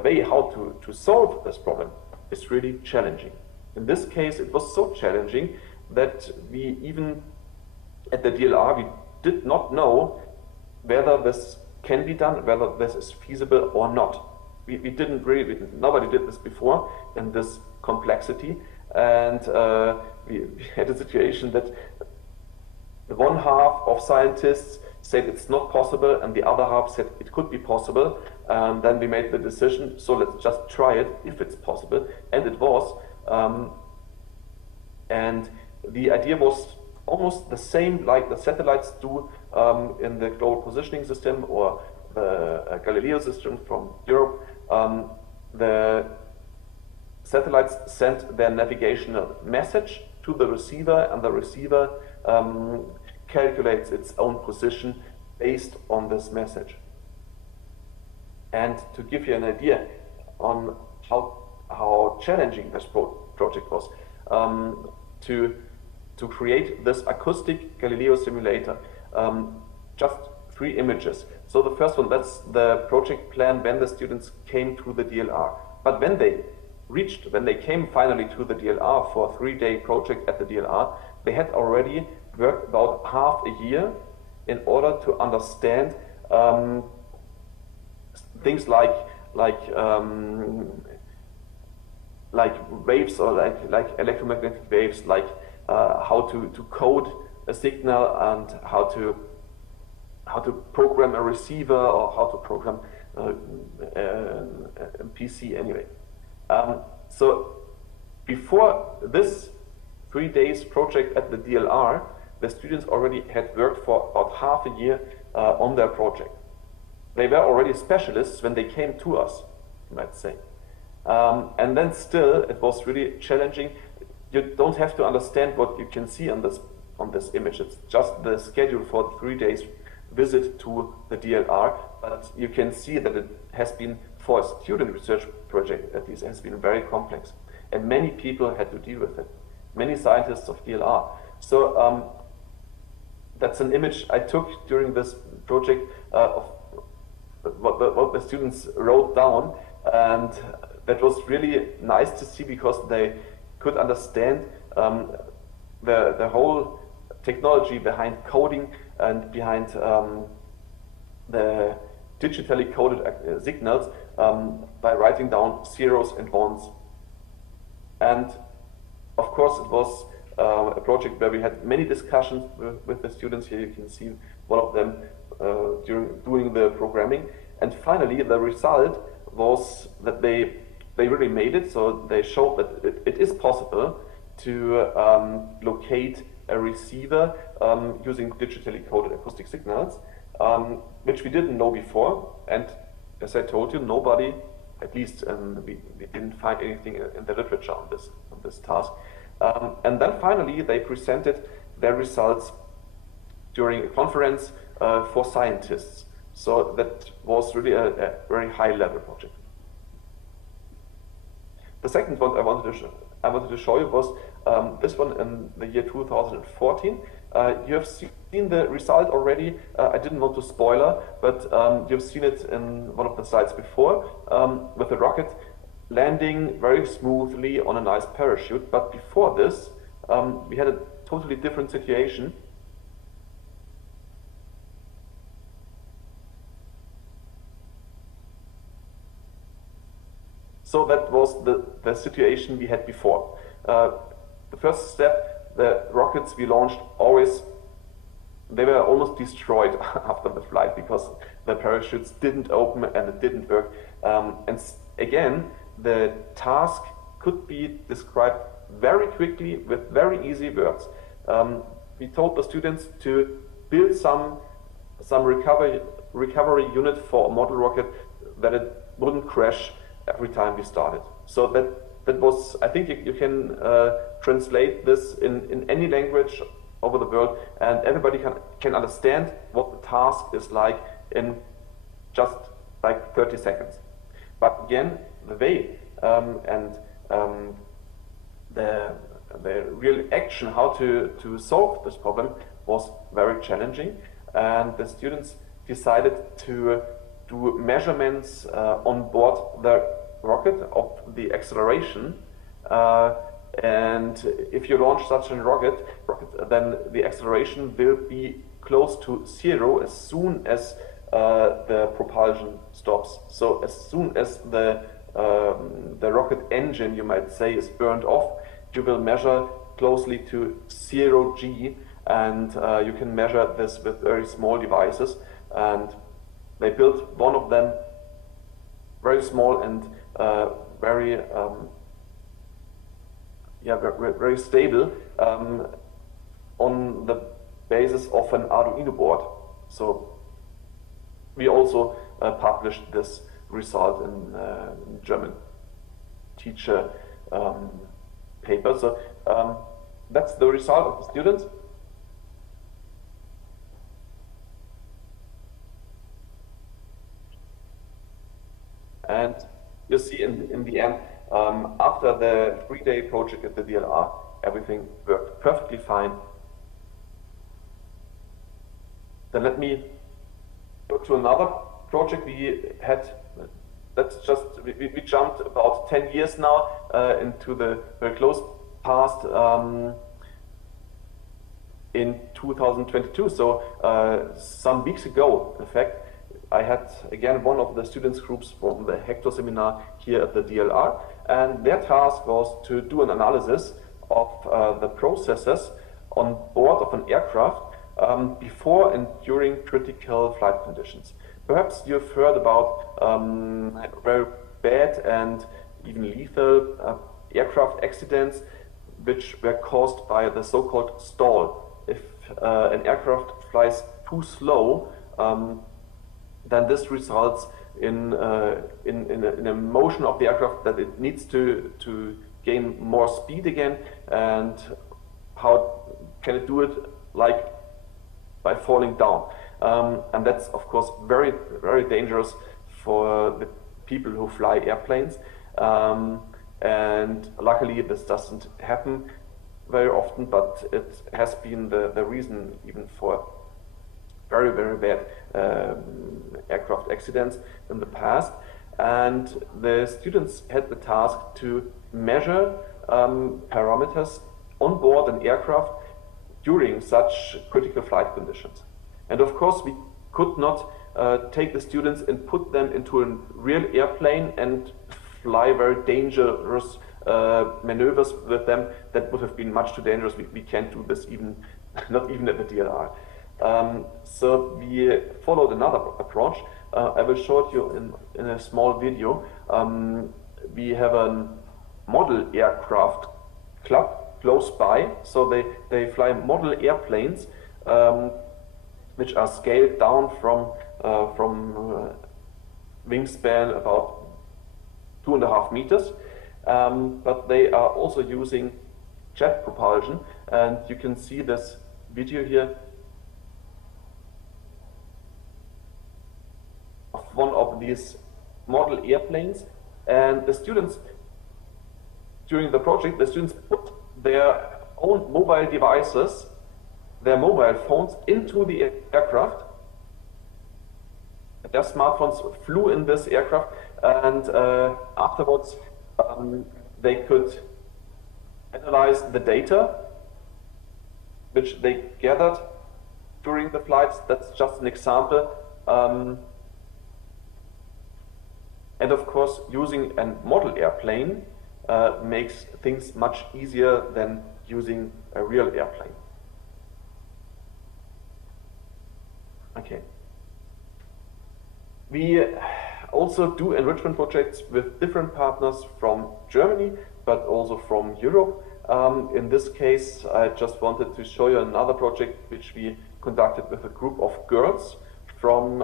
way how to solve this problem is really challenging. In this case, it was so challenging that we even at the DLR we did not know whether this can be done, whether this is feasible or not. Nobody did this before in this complexity, and we had a situation that the one half of scientists said it's not possible, and the other half said it could be possible. And then we made the decision, so let's just try it if it's possible, and it was. And the idea was almost the same like the satellites do in the global positioning system or the Galileo system from Europe. The satellites send their navigational message to the receiver, and the receiver calculates its own position based on this message. And to give you an idea on how challenging this project was, to create this acoustic Galileo simulator, just 3 images. So the first one, that's the project plan when the students came to the DLR. But when they came finally to the DLR for a 3-day project at the DLR, they had already worked about half a year in order to understand things like waves, or like electromagnetic waves, like how to code a signal and how to program a receiver, or how to program a PC anyway. So before this 3 days project at the DLR, the students already had worked for about half a year on their project. They were already specialists when they came to us, you might say. And then still, it was really challenging. You don't have to understand what you can see on this image. It's just the schedule for the 3 days visit to the DLR, but you can see that it has been, for a student research project at least, has been very complex. And many people had to deal with it. Many scientists of DLR. So that's an image I took during this project of what the students wrote down, and that was really nice to see because they could understand the whole technology behind coding and behind the digitally coded signals by writing down zeros and ones. And of course it was a project where we had many discussions with the students. Here you can see one of them during doing the programming. And finally the result was that they really made it. So they showed that it is possible to locate a receiver using digitally coded acoustic signals, which we didn't know before. And as I told you, nobody, at least we didn't find anything in the literature on this task. And then finally they presented their results during a conference for scientists. So that was really a very high level project. The second one I wanted to show you was this one in the year 2014. You have seen the result already. I didn't want to spoiler, but you've seen it in one of the slides before, with the rocket landing very smoothly on a nice parachute. But before this, we had a totally different situation. So that was the situation we had before. The first step, the rockets we launched they were almost destroyed after the flight because the parachutes didn't open and it didn't work. And again, the task could be described very quickly with very easy words. We told the students to build some recovery unit for a model rocket that it wouldn't crash every time we started. So that was, I think you can translate this in any language over the world, and everybody can understand what the task is like in just like 30 seconds. But again, the way and the real action, how to solve this problem, was very challenging, and the students decided to do measurements on board the rocket of the acceleration. And if you launch such a rocket, then the acceleration will be close to zero as soon as the propulsion stops. So as soon as the rocket engine, you might say, is burned off, you will measure closely to 0 G, and you can measure this with very small devices. And they built one of them, very small and very stable, on the basis of an Arduino board. So we also published this result in German teacher paper. So that's the result of the students. And you see in the end, after the 3-day project at the DLR, everything worked perfectly fine. Then let me go to another project we had. That's just, we jumped about 10 years now into the very close past, in 2022. So some weeks ago, in fact, I had again one of the students groups from the Hector seminar here at the DLR, and their task was to do an analysis of the processes on board of an aircraft before and during critical flight conditions. Perhaps you've heard about very bad and even lethal aircraft accidents which were caused by the so-called stall. If an aircraft flies too slow, then this results in a motion of the aircraft that it needs to gain more speed again. And how can it do it? Like by falling down. And that's of course very, very dangerous for the people who fly airplanes. And luckily this doesn't happen very often, but it has been the reason even for very, very bad aircraft accidents in the past. And the students had the task to measure parameters on board an aircraft during such critical flight conditions. And of course we could not take the students and put them into a real airplane and fly very dangerous maneuvers with them. That would have been much too dangerous. We can't do this even, not even at the DLR. So we followed another approach. I will show it you in a small video. We have a model aircraft club close by, so they fly model airplanes which are scaled down from wingspan about 2.5 meters, but they are also using jet propulsion, and you can see this video here of one of these model airplanes. And the students, during the project, the students put their own mobile devices, their mobile phones, into the aircraft. Their smartphones flew in this aircraft, and afterwards they could analyze the data which they gathered during the flights. That's just an example. And of course, using a model airplane makes things much easier than using a real airplane. Okay. We also do enrichment projects with different partners from Germany, but also from Europe. In this case, I just wanted to show you another project which we conducted with a group of girls from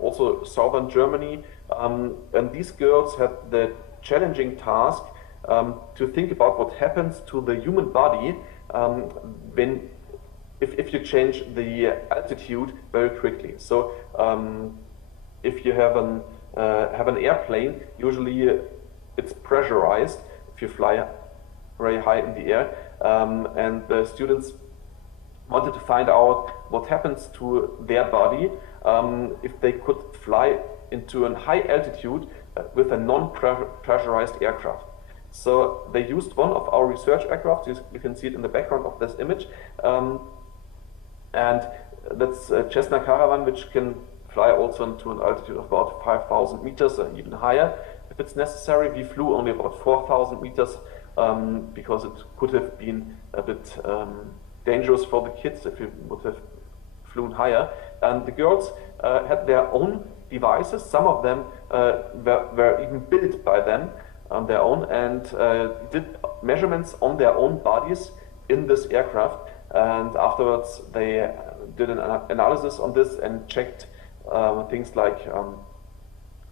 also southern Germany. And these girls had the challenging task to think about what happens to the human body if you change the altitude very quickly. So if you have an airplane, usually it's pressurized if you fly very high in the air, and the students wanted to find out what happens to their body if they could fly into a high altitude with a non-pressurized aircraft. So they used one of our research aircraft. You can see it in the background of this image, and that's a Cessna Caravan, which can fly also into an altitude of about 5,000 meters or even higher if it's necessary. We flew only about 4,000 meters because it could have been a bit dangerous for the kids if you would have flown higher. And the girls had their own devices. Some of them were even built by them on their own, and did measurements on their own bodies in this aircraft. And afterwards they did an analysis on this and checked things like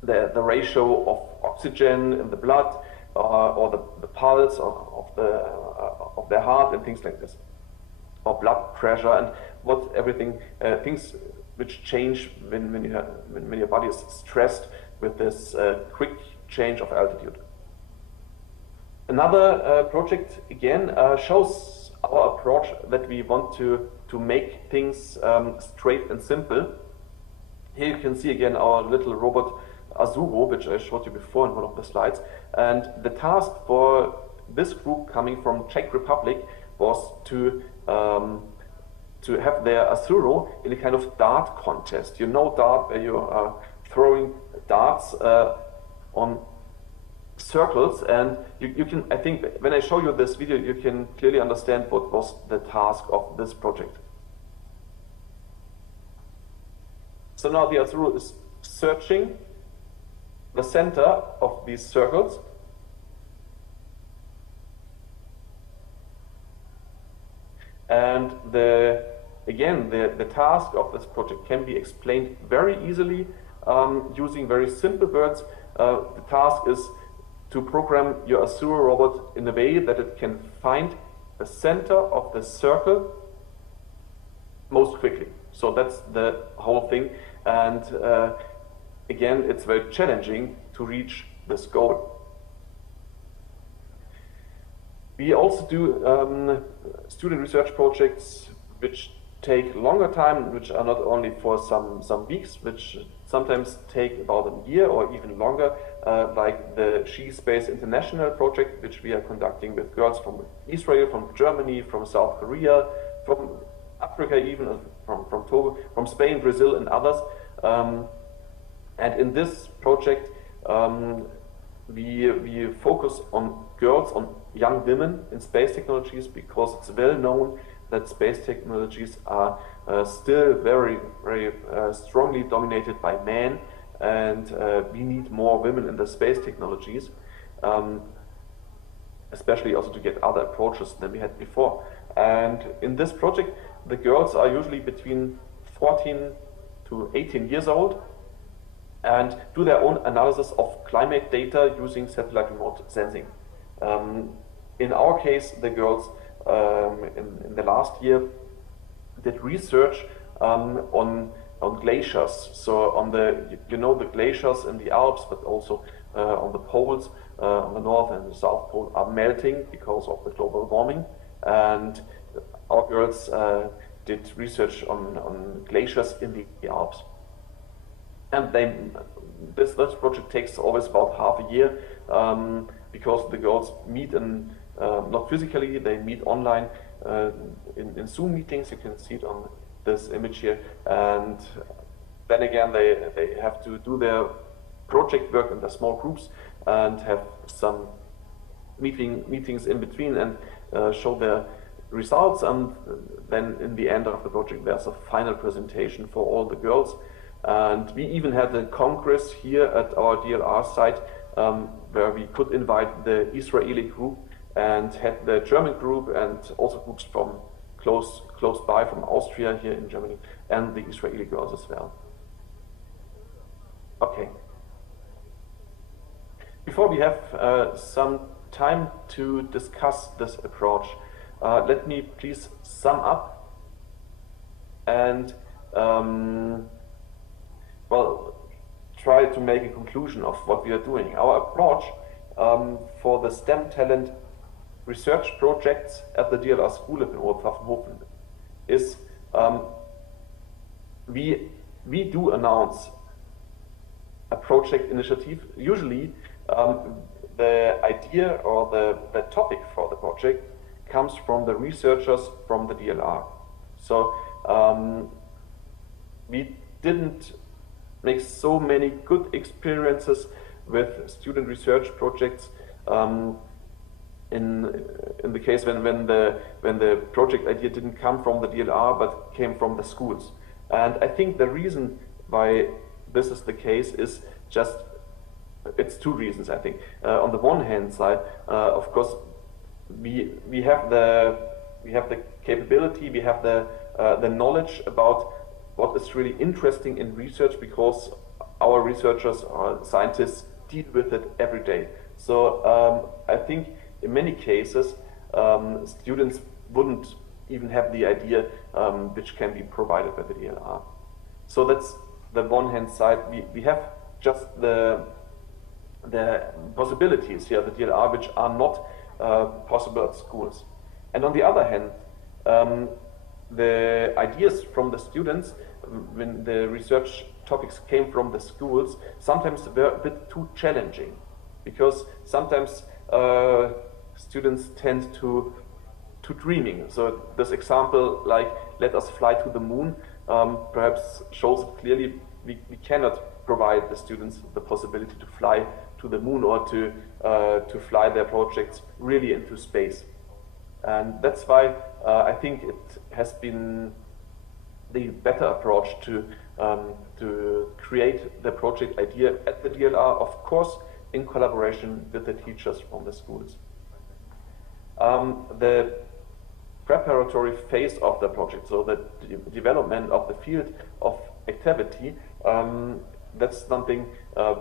the ratio of oxygen in the blood, or the pulse of their heart, and things like this, or blood pressure, and what everything things which change when your body is stressed with this quick change of altitude. Another project again shows our approach that we want to make things straight and simple. Here you can see again our little robot Azuro, which I showed you before in one of the slides. And the task for this group coming from Czech Republic was to have their Azuro in a kind of dart contest. You know dart, where you are throwing darts on circles, and you can, I think when I show you this video, you can clearly understand what was the task of this project. So now the Azuro is searching the center of these circles, And again, the task of this project can be explained very easily using very simple words. The task is to program your Azure robot in a way that it can find the center of the circle most quickly. So that's the whole thing. And again, it's very challenging to reach this goal. We also do student research projects which take longer time, which are not only for some weeks, which sometimes take about a year or even longer, like the She Space International project, which we are conducting with girls from Israel, from Germany, from South Korea, from Africa even, from Togo, from Spain, Brazil and others. And in this project, we focus on girls, on young women in space technologies, because it's well known that space technologies are still very strongly dominated by men, and we need more women in the space technologies, especially also to get other approaches than we had before. And in this project, the girls are usually between 14 to 18 years old and do their own analysis of climate data using satellite remote sensing. In our case, the girls in the last year did research on glaciers. So on the glaciers in the Alps, but also on the poles, on the North and the South Pole are melting because of the global warming. And our girls did research on glaciers in the Alps. And this project takes always about half a year, because the girls meet not physically, they meet online in Zoom meetings. You can see it on this image here. And then again, they have to do their project work in their small groups and have some meetings in between and show their results. And then in the end of the project, there's a final presentation for all the girls. And we even had a congress here at our DLR site where we could invite the Israeli group and had the German group and also groups from close by from Austria here in Germany, and the Israeli girls as well. Okay. Before we have some time to discuss this approach, let me please sum up and try to make a conclusion of what we are doing. Our approach for the STEM talent research projects at the DLR School in Oberpfaffenhofen is we do announce a project initiative. Usually the idea or the topic for the project comes from the researchers from the DLR. So we didn't make so many good experiences with student research projects in the case when the project idea didn't come from the DLR but came from the schools. And I think the reason why this is the case is it's two reasons, I think. On the one hand side, of course, we have the capability, we have the knowledge about what is really interesting in research, because our researchers or scientists deal with it every day. So I think in many cases students wouldn't even have the idea which can be provided by the DLR. So that's the one hand side. We have just the possibilities here at the DLR which are not possible at schools. And on the other hand, the ideas from the students, when the research topics came from the schools, sometimes were a bit too challenging, because sometimes students tend to dreaming. So this example, like let us fly to the moon, perhaps shows clearly we cannot provide the students the possibility to fly to the moon or to fly their projects really into space. And that's why I think it has been the better approach to create the project idea at the DLR, of course, in collaboration with the teachers from the schools. The preparatory phase of the project, so the development of the field of activity, that's something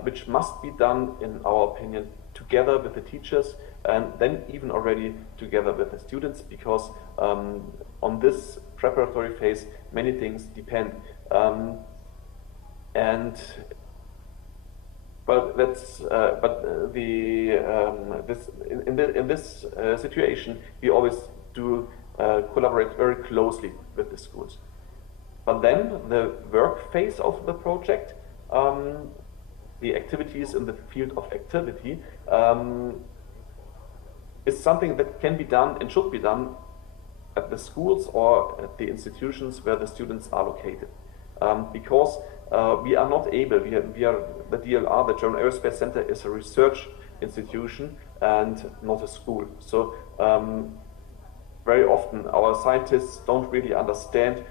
which must be done, in our opinion, together with the teachers, and then even already together with the students, because on this preparatory phase many things depend. In this situation we always do collaborate very closely with the schools. But then the work phase of the project, the activities in the field of activity, is something that can be done and should be done at the schools or at the institutions where the students are located. Because we are not able, we are the DLR, the German Aerospace Center, is a research institution and not a school. So very often our scientists don't really understand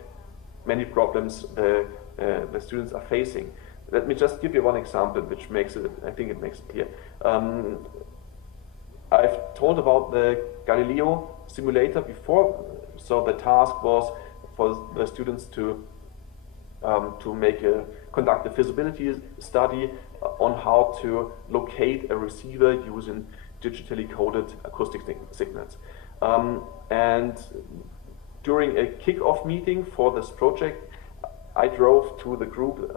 many problems the students are facing. Let me just give you one example which makes it, I think it makes it clear. I've told about the Galileo simulator before. So the task was for the students to conduct a feasibility study on how to locate a receiver using digitally coded acoustic signals. And during a kick-off meeting for this project, I drove to the group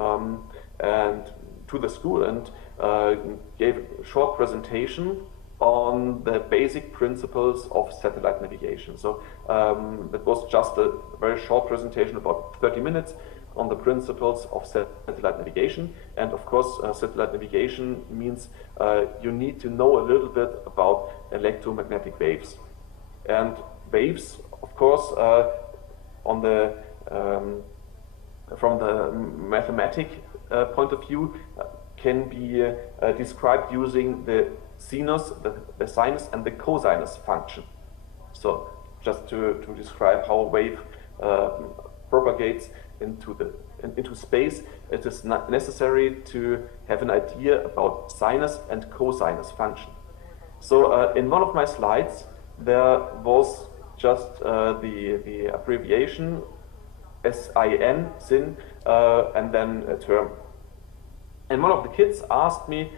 and to the school and gave a short presentation on the basic principles of satellite navigation. So that was just a very short presentation, about 30 minutes, on the principles of satellite navigation. And of course, satellite navigation means you need to know a little bit about electromagnetic waves. And waves, of course, on the from the mathematic point of view, can be described using the sinus, the sinus and the cosinus function. So just to describe how a wave propagates into space, it is not necessary to have an idea about sinus and cosinus function. So in one of my slides there was just the abbreviation SIN, sin, and then a term. And one of the kids asked me,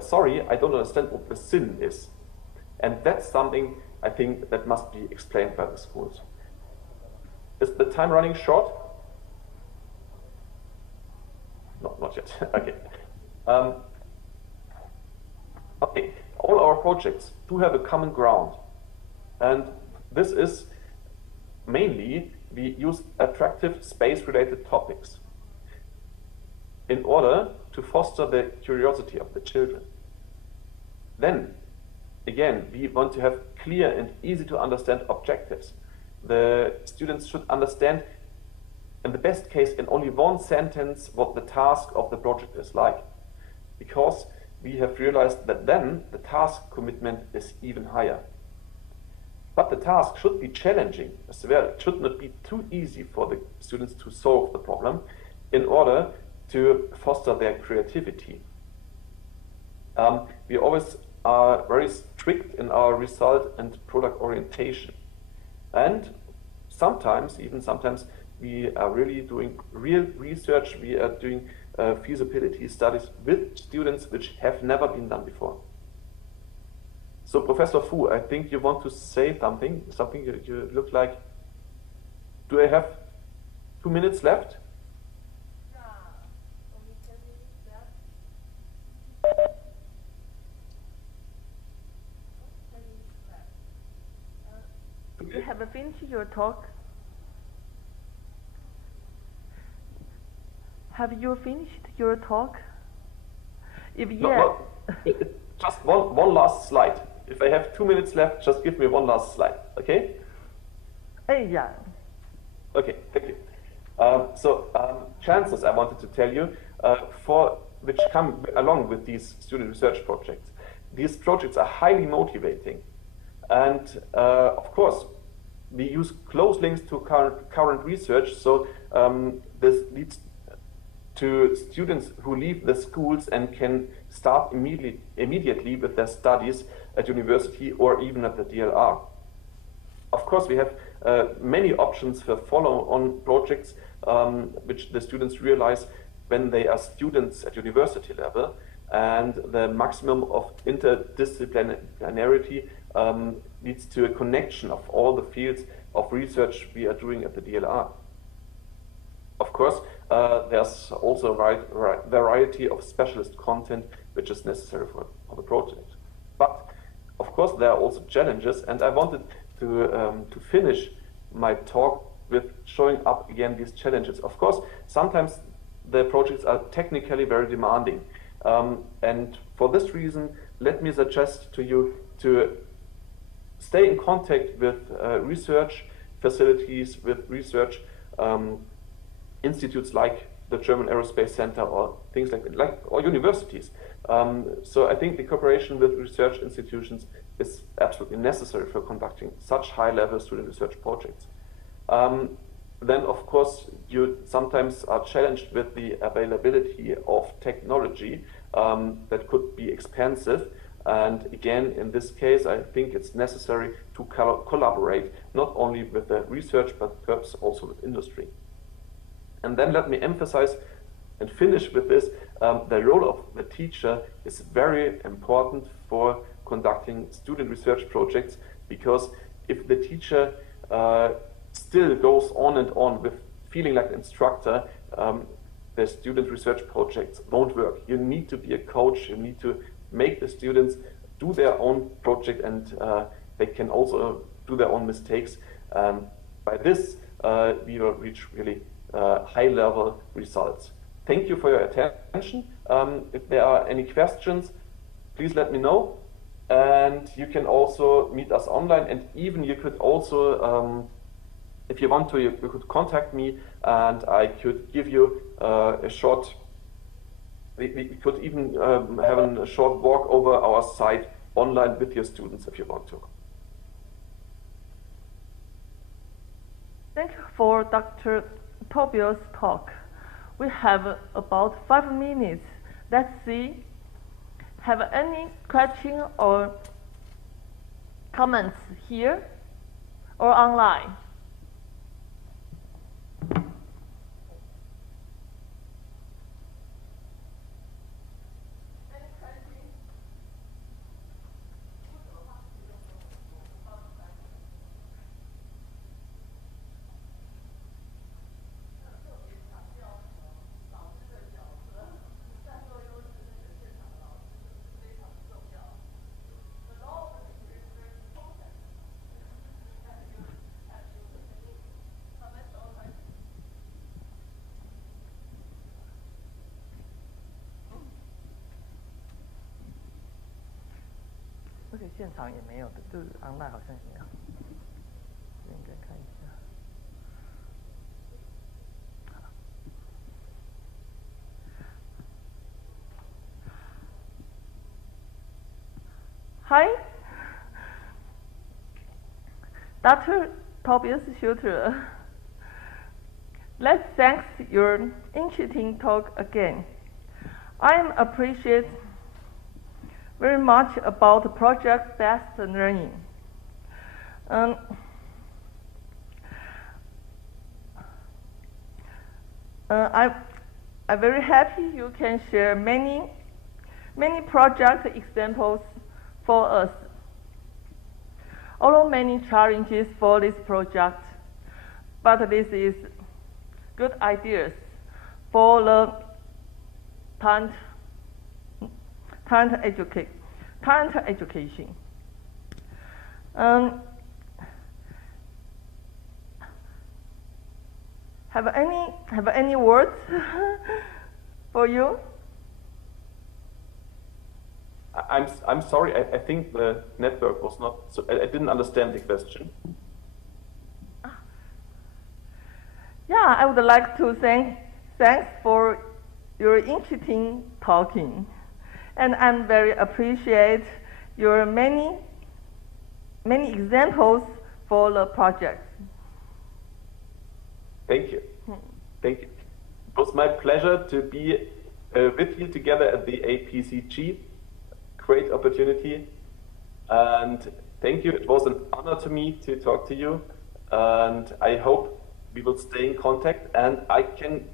sorry, I don't understand what the sin is. And that's something I think that must be explained by the schools. Is the time running short? No, not yet. Okay. Okay, all our projects do have a common ground. And this is mainly, we use attractive space-related topics in order to foster the curiosity of the children. Then, again, we want to have clear and easy to understand objectives. The students should understand, in the best case, in only one sentence, what the task of the project is like. Because we have realized that then the task commitment is even higher. But the task should be challenging as well. It should not be too easy for the students to solve the problem in order to foster their creativity. We always are very strict in our result and product orientation. And sometimes we are really doing real research. We are doing feasibility studies with students which have never been done before. So Professor Fu, I think you want to say something. You look like, do I have 2 minutes left? Only 10 minutes left. 10 minutes left. You have finished your talk? Have you finished your talk? If yes, no, just one last slide. If I have 2 minutes left, just give me one last slide, okay? yeah. Okay, thank you. Chances I wanted to tell you, for which come along with these student research projects. These projects are highly motivating, and of course, we use close links to current research. So this leads to students who leave the schools and can start immediately with their studies at university or even at the DLR. Of course, we have many options for follow-on projects, which the students realize when they are students at university level, and the maximum of interdisciplinarity leads to a connection of all the fields of research we are doing at the DLR. Of course, there's also a variety of specialist content which is necessary for the project. But of course, there are also challenges, and I wanted to finish my talk with showing up again these challenges. Of course, sometimes the projects are technically very demanding, and for this reason, let me suggest to you to stay in contact with research facilities, with research institutes like the German Aerospace Center or things or universities. So I think the cooperation with research institutions is absolutely necessary for conducting such high-level student research projects. Then, of course, you sometimes are challenged with the availability of technology that could be expensive. And again, in this case, I think it's necessary to collaborate not only with the research, but perhaps also with industry. And then let me emphasize and finish with this, the role of the teacher is very important for conducting student research projects, because if the teacher still goes on and on with feeling like an instructor, the student research projects won't work. You need to be a coach, you need to make the students do their own project, and they can also do their own mistakes. By this, we will reach really high-level results. Thank you for your attention. If there are any questions, please let me know. And you can also meet us online, and even you could also, if you want to, you could contact me, and I could give you a short, we could even have a short walk over our site online with your students if you want to. Thank you for Dr. Tobias' talk. We have about 5 minutes. Let's see. Have any question or comments here or online?而且现场也没有的，就是 online 好像也没有，应该看一下。Hi, Dr. Tobias Schüttler. Let's thank your interesting talk again. I appreciate very much about project-based learning. I'm very happy you can share many project examples for us. Although many challenges for this project, but this is good ideas for the talent education. Have any words for you? I'm sorry. I think the network was not. So I didn't understand the question. Yeah, I would like to thanks for your interesting talking, and I'm very appreciate your many examples for the project. Thank you. Thank you. It was my pleasure to be with you together at the APCG. Great opportunity, and thank you. It was an honor to me to talk to you, and I hope we will stay in contact, and I can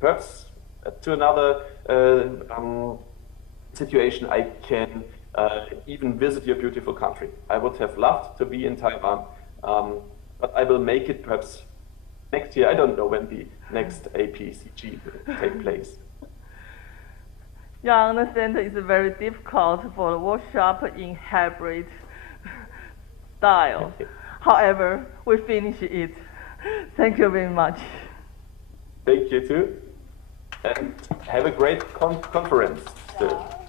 perhaps to another situation, I can even visit your beautiful country. I would have loved to be in Taiwan, but I will make it perhaps next year. I don't know when the next APCG will take place. Yeah, I understand it's very difficult for the workshop in hybrid style. Okay. However, we finish it. Thank you very much. Thank you too, and have a great conference still.